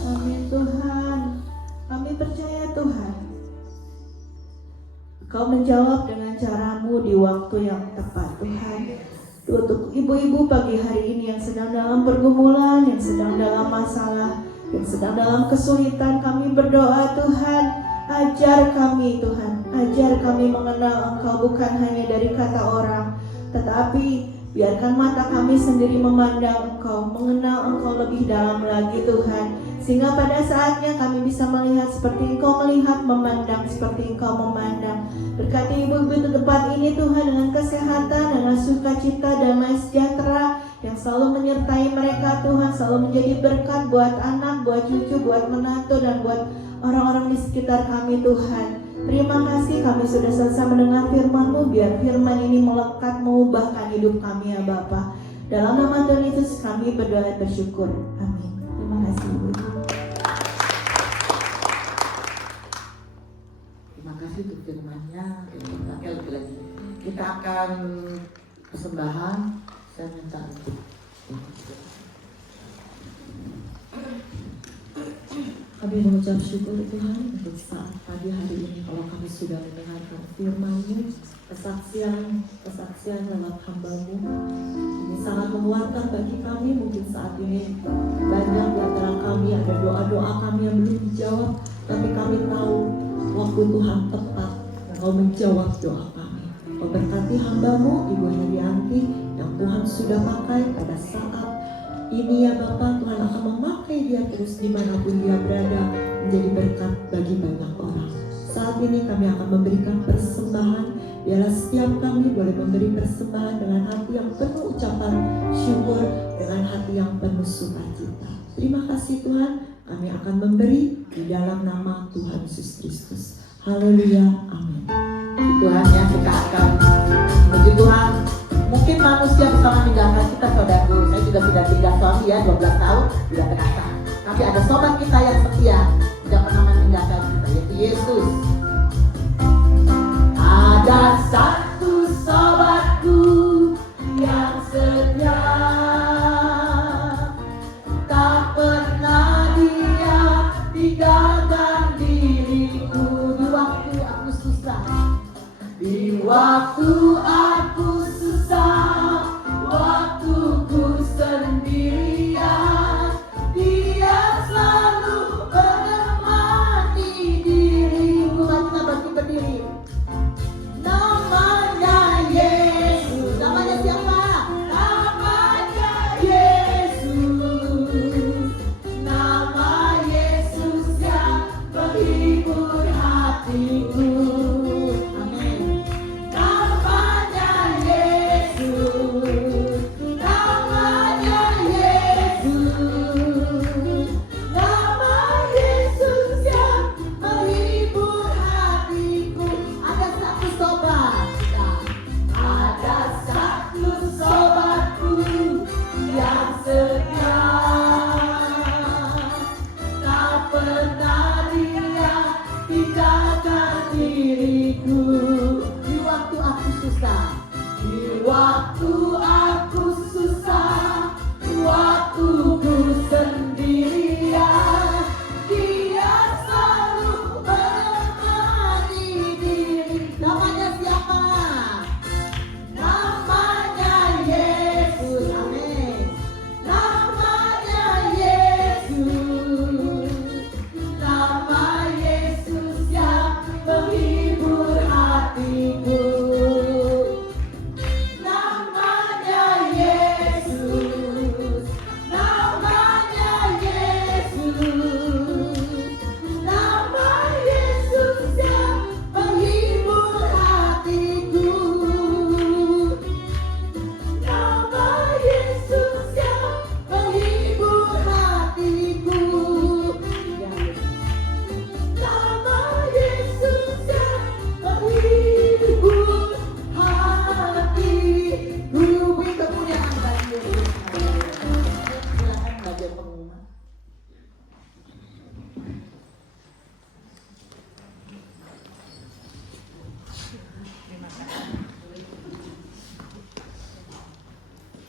Amin Tuhan. Kami percaya Tuhan, Kau menjawab dengan caramu di waktu yang tepat Tuhan. Untuk ibu-ibu pagi hari ini yang sedang dalam pergumulan, yang sedang dalam masalah, yang sedang dalam kesulitan, kami berdoa Tuhan, ajar kami Tuhan, ajar kami mengenal Engkau bukan hanya dari kata orang, tetapi biarkan mata kami sendiri memandang Engkau, mengenal Engkau lebih dalam lagi Tuhan, sehingga pada saatnya kami bisa melihat seperti Engkau melihat, memandang seperti Engkau memandang. Berkati ibu-ibu di tempat ini Tuhan dengan kesehatan, dengan sukacita, damai sejahtera yang selalu menyertai mereka Tuhan, selalu menjadi berkat buat anak, buat cucu, buat menantu, dan buat orang-orang di sekitar kami Tuhan. Terima kasih kami sudah selesai mendengar firman-Mu, biar firman ini melekat mengubahkan hidup kami ya Bapa. Dalam nama Tuhan Yesus kami berdoa bersyukur. Amin. Terima kasih Ibu. Terima kasih untuk firman-Nya. Lagi. Kita akan persembahan. Saya minta untuk kami mengucap syukur Tuhan untuk saat pagi hari ini kalau kami sudah mendengarkan firman-Mu, kesaksian lewat hamba-Mu. Ini sangat menguatkan bagi kami. Mungkin saat ini banyak di antara kami ada doa-doa kami yang belum dijawab, tapi kami tahu waktu Tuhan tepat Engkau menjawab doa kami. Kau berkati hamba-Mu Ibu Herianti yang Tuhan sudah pakai pada saat ini ya Bapak. Tuhan akan memakai dia terus dimanapun dia berada menjadi berkat bagi banyak orang. Saat ini kami akan memberikan persembahan. Biarlah setiap kami boleh memberi persembahan dengan hati yang penuh ucapan syukur, dengan hati yang penuh sukacita. Terima kasih Tuhan, kami akan memberi di dalam nama Tuhan Yesus Kristus. Haleluya, amin. Tuhan ya, kita akan menuju Tuhan. Mungkin manusia bisa memindahkan kita saudaraku. Saya juga sudah tinggal suami ya 12 tahun, sudah terasa. Tapi ada sobat kita yang setia, tidak pernah memindahkan kita, yaitu Yesus. Ada satu sobatku yang setia, tak pernah dia tinggalkan diriku di waktu aku susah, di waktu aku susah, waktu ku sendirian, dia selalu menemani diriku. Kita bagi berdiri. Namanya Yesus. Namanya siapa? Namanya Yesus. Nama Yesus yang menghibur hatiku. Amin. Namanya Yesus. Namanya Yesus. Nama Yesus yang menghibur hatiku. Ada satu sobat kita. Ada satu sobatku yang setia, tak pernah dia tinggalkan diriku di waktu aku susah, di waktu aku susah, waktu ku sendirian, dia selalu menemani diri. Namanya siapa? Namanya Yesus. Amin. Namanya Yesus. Nama Yesus yang menghibur hatiku. Namanya Yesus. Namanya Yesus. Nama Yesus yang menghibur hatiku. Nama Yesus yang menghibur hatiku. Nama Yesus yang menghibur hatiku. Beri kemuliaan bagi Yesus. Silakan bagian pengumuman.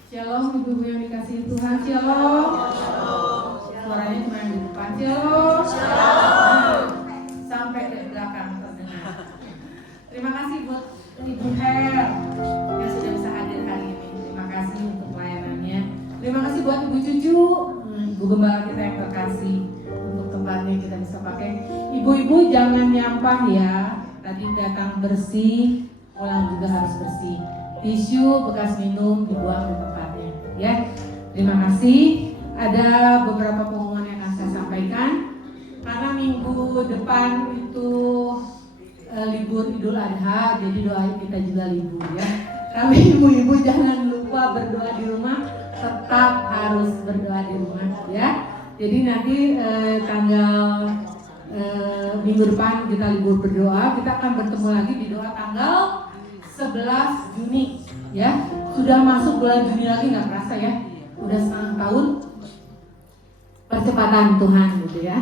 Shalom ibu-ibu yang dikasihi Tuhan. Shalom. Suaranya cuma yang di depan. Shalom. Sampai ke belakang terdengar. Terima kasih buat Ibu Her yang sudah bisa hadir hari ini. Terima kasih. Ibu-ibu jangan nyampah ya. Tadi datang bersih, pulang juga harus bersih. Tisu bekas minum dibuang di tempatnya, ya. Terima kasih. Ada beberapa pengumuman yang akan saya sampaikan. Karena minggu depan itu libur Idul Adha, jadi doa kita juga libur ya. Kami ibu-ibu jangan lupa berdoa di rumah, tetap harus berdoa di rumah ya. Jadi nanti tanggal minggu depan kita libur berdoa, kita akan bertemu lagi di doa tanggal 11 Juni ya. Sudah masuk bulan Juni lagi, nggak kerasa ya, udah setengah tahun. Percepatan Tuhan gitu ya.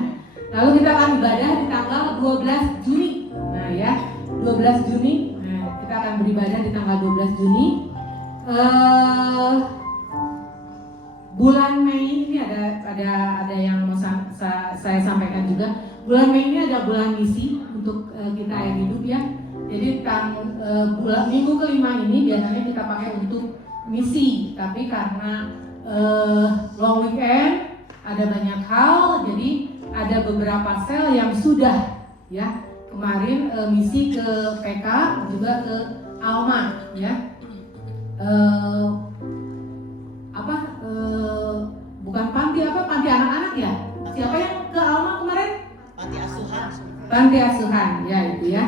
Lalu kita akan ibadah di tanggal 12 Juni. Nah ya, 12 Juni. Nah, kita akan beribadah di tanggal 12 Juni. Bulan Mei ini ada yang mau saya sampaikan juga. Bulan Mei ini ada bulan misi untuk kita air hidup ya. Jadi bulan minggu kelima ini biasanya kita pakai untuk misi, tapi karena long weekend ada banyak hal, jadi ada beberapa sel yang sudah ya kemarin misi ke PK juga ke Alma ya. Bukan panti anak-anak ya? Siapa yang ke Alma kemarin? Panti asuhan ya itu ya.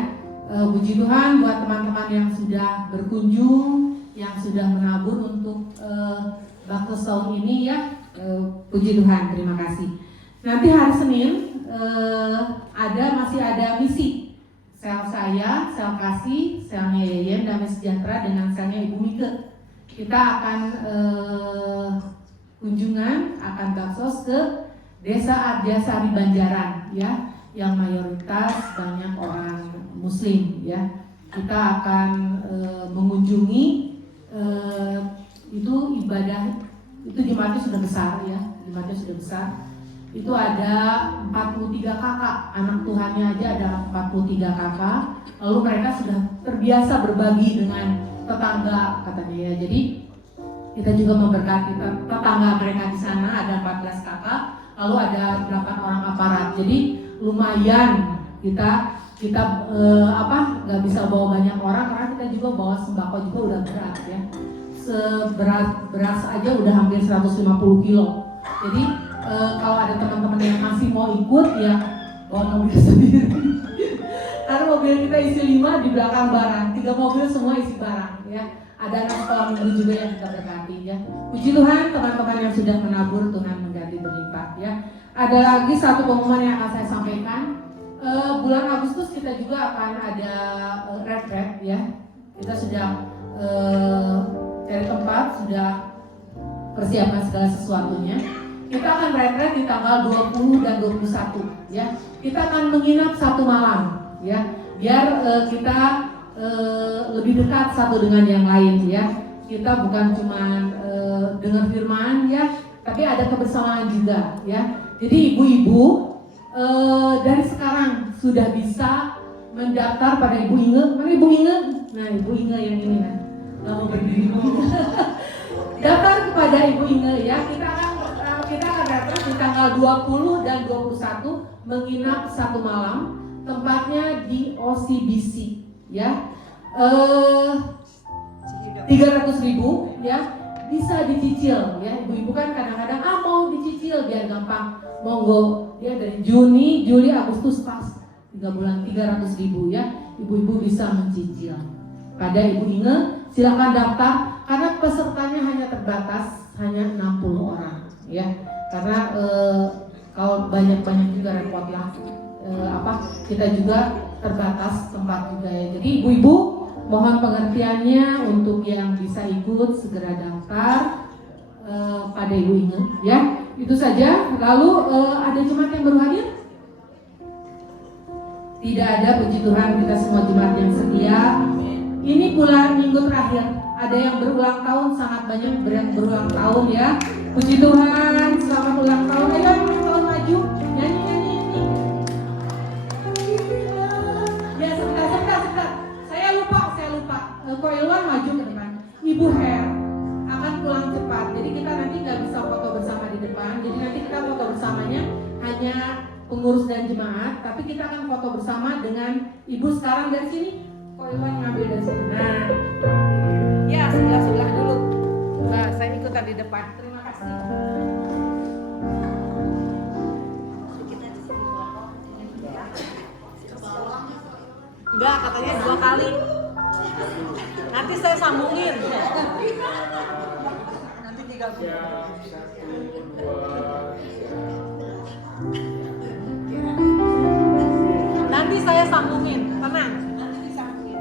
Puji Tuhan buat teman-teman yang sudah berkunjung, yang sudah menabur untuk Bakti tahun ini ya. Puji Tuhan, terima kasih. Nanti hari Senin masih ada misi. Sel saya, sel kasih, selnya Yeyen Damai Sejahtera dengan selnya Ibu Mike. Kita akan kunjungan, akan baksos ke Desa Arjasari Banjaran ya, yang mayoritas banyak orang Muslim ya. Kita akan mengunjungi itu ibadah. Itu jemaatnya sudah besar ya, jemaatnya sudah besar. Itu ada 43 kakak, anak Tuhannya aja ada 43 kakak. Lalu mereka sudah terbiasa berbagi dengan tetangga katanya ya. Jadi kita juga memberkati tetangga mereka di sana, ada 14 kakak, lalu ada 8 orang aparat. Jadi lumayan kita nggak bisa bawa banyak orang karena kita juga bawa sembako juga udah berat ya. Beras aja udah hampir 150 kilo. Jadi kalau ada teman-teman yang masih mau ikut ya bawa mobil sendiri. Karena mobil kita isi 5 di belakang barang, 3 mobil semua isi barang ya. Ada anak sekolah minggu juga yang kita berkati ya. Puji Tuhan teman-teman yang sudah menabur, Tuhan mengganti berlipat ya. Ada lagi satu pengumuman yang akan saya sampaikan. Bulan Agustus kita juga akan ada retreat ya. Kita sudah dari tempat, sudah persiapkan segala sesuatunya. Kita akan retreat di tanggal 20 dan 21 ya. Kita akan menginap 1 malam ya, biar kita lebih dekat satu dengan yang lain ya. Kita bukan cuma dengar firman ya, tapi ada kebersamaan juga ya. Jadi ibu-ibu dari sekarang sudah bisa mendaftar pada Ibu Inge. Mana Ibu Inge? Nah Ibu Inge yang ini nah. Mau berdiri daftar kepada Ibu Inge ya. Kita akan datang di tanggal 20 dan 21 menginap 1 malam. Tempatnya di OCBC ya. 300.000 ya. Bisa dicicil ya. Ibu-ibu kan kadang-kadang mau dicicil biar gampang. Monggo ya, dari Juni, Juli, Agustus pas 3 bulan 300.000 ya. Ibu-ibu bisa mencicil. Pada Ibu Inge silakan daftar karena pesertanya hanya terbatas, hanya 60 orang ya. Karena kalau banyak-banyak juga repot lah. Kita juga terbatas tempat juga ya. Jadi ibu-ibu mohon pengertiannya untuk yang bisa ikut segera daftar pada Ibu Inge ya. Itu saja. Lalu ada jemaat yang baru hadir? Tidak ada, puji Tuhan kita semua jemaat yang setia. Ini bulan minggu terakhir. Ada yang berulang tahun, sangat banyak berulang tahun ya. Puji Tuhan, selamat ulang tahun. Ayo yang ulang tahun maju, nyanyi ini. Ya sebentar. Saya lupa. Kok Ilwan maju ke depan. Ibu Her akan pulang cepat. Jadi kita nanti nggak bisa foto bersama di depan. Jadi nanti kita foto bersamanya hanya pengurus dan jemaat. Tapi Tapi kita akan foto bersama dengan Ibu sekarang dari sini. Kok Iwan ngambil dari sini? Nah, ya sebelah dulu. Nah, saya ikutan di depan. Terima kasih. Enggak, katanya 2 kali. Nanti saya sambungin. Nanti 3 kali. Nanti saya sambungin, tenang. Nanti disambungin.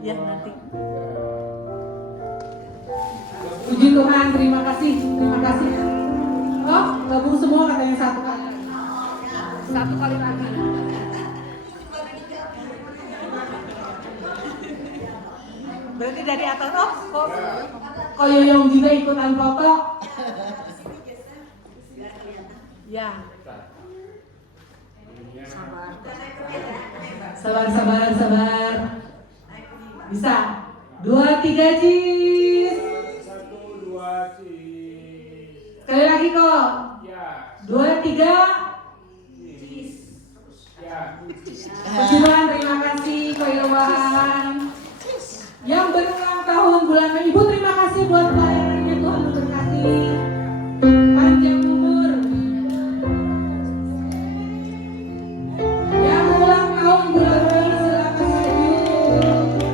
Ya nanti. Puji Tuhan, terima kasih. Oh, gabung semua katanya 1 kali. 1 kali lagi. Berarti dari atas Kok Yoyong juga ikutan foto? Ya. Sabar. Bisa. 2, 3 cheese. 1, 2, cheese. Sekali lagi kok. Ya. 2, 3. Ya. Puji Tuhan, terima kasih Kak Ilwan yang berulang tahun bulan Mei. Ibu terima kasih buat pelayanannya, Tuhan memberkati. Panjang umur. Yang ulang tahun bulan Mei, silakan maju.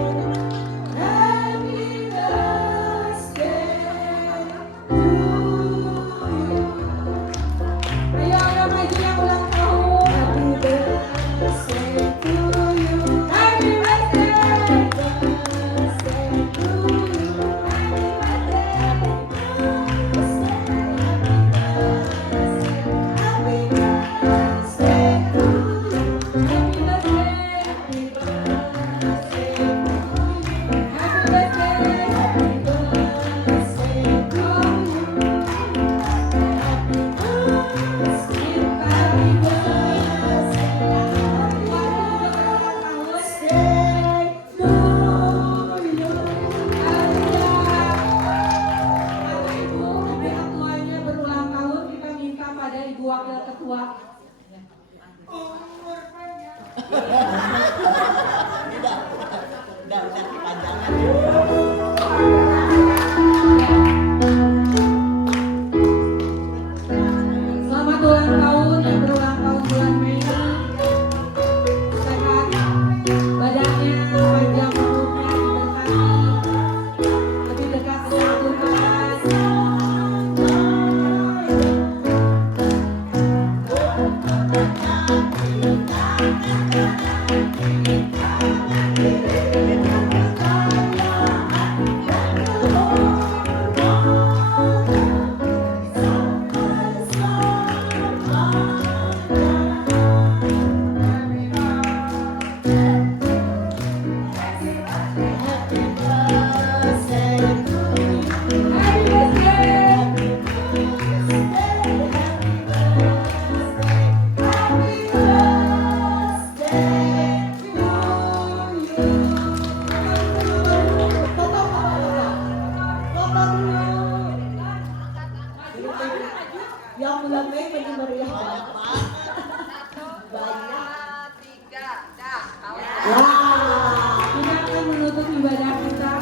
Happy birthday to you. Ayo maju yang ulang tahun. Happy birthday to you. Happy birthday. Wakil ketua. Udah kepanjangan. Selamat ulang tahun yang berulang tahun bulan Mei. Sehat, badannya panjang umurnya diberkati, lebih dekat dengan Tuhan. Yang bulan Mei bagi meriah banget. Banyak. Wah. Kita akan menutup ibadah kita.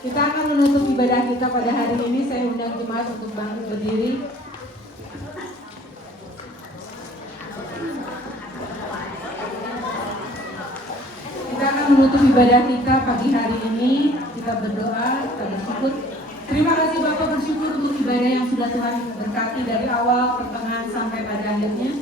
Kita akan menutup ibadah kita pada hari ini. Saya undang jemaat untuk bangkit berdiri. Kita akan menutup ibadah kita pagi hari ini. Kita berdoa, kita bersyukur. Terima kasih Bapak, bersyukur untuk ibadah yang sudah Tuhan berkati dari awal, pertengahan sampai pada akhirnya.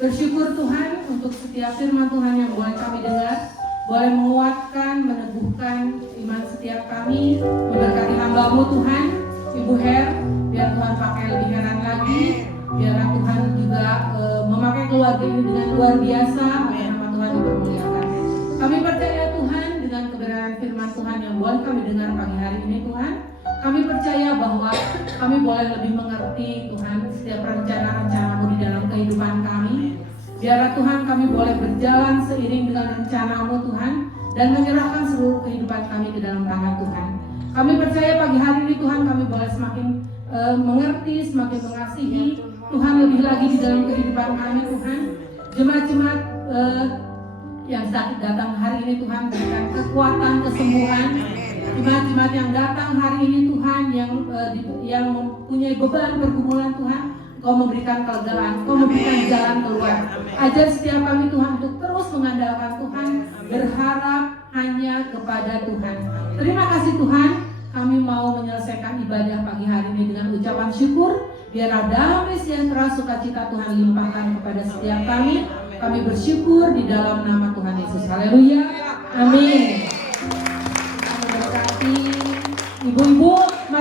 Bersyukur Tuhan untuk setiap firman Tuhan yang boleh kami dengar, boleh menguatkan, meneguhkan iman setiap kami, memberkati hamba-Mu Tuhan, Ibu Her, biar Tuhan pakai lebih heran lagi, biar Tuhan juga memakai keluarga ini dengan luar biasa, agar nama Tuhan dipermuliakan. Kami percaya Tuhan dengan kebenaran firman Tuhan yang boleh kami dengar pagi hari ini Tuhan. Kami percaya bahwa kami boleh lebih mengerti Tuhan setiap rencana-rencana-Mu di dalam kehidupan kami. Biarlah Tuhan kami boleh berjalan seiring dengan rencana-Mu Tuhan dan menyerahkan seluruh kehidupan kami ke dalam tangan Tuhan. Kami percaya pagi hari ini Tuhan kami boleh semakin mengerti, semakin mengasihi Tuhan lebih lagi di dalam kehidupan kami Tuhan. Jemaat-jemaat yang sakit datang hari ini Tuhan, berikan kekuatan, kesembuhan. Jemaat-jemaat yang datang hari ini Tuhan, yang mempunyai beban pergumulan Tuhan, Kau memberikan kelegaan, Kau memberikan jalan keluar. Ajar setiap kami Tuhan untuk terus mengandalkan Tuhan, berharap hanya kepada Tuhan. Terima kasih Tuhan, kami mau menyelesaikan ibadah pagi hari ini dengan ucapan syukur. Biarlah damai sejahtera sukacita Tuhan limpahkan kepada setiap kami. Kami bersyukur di dalam nama Tuhan Yesus. Haleluya. Amin. Terima kasih ibu-ibu.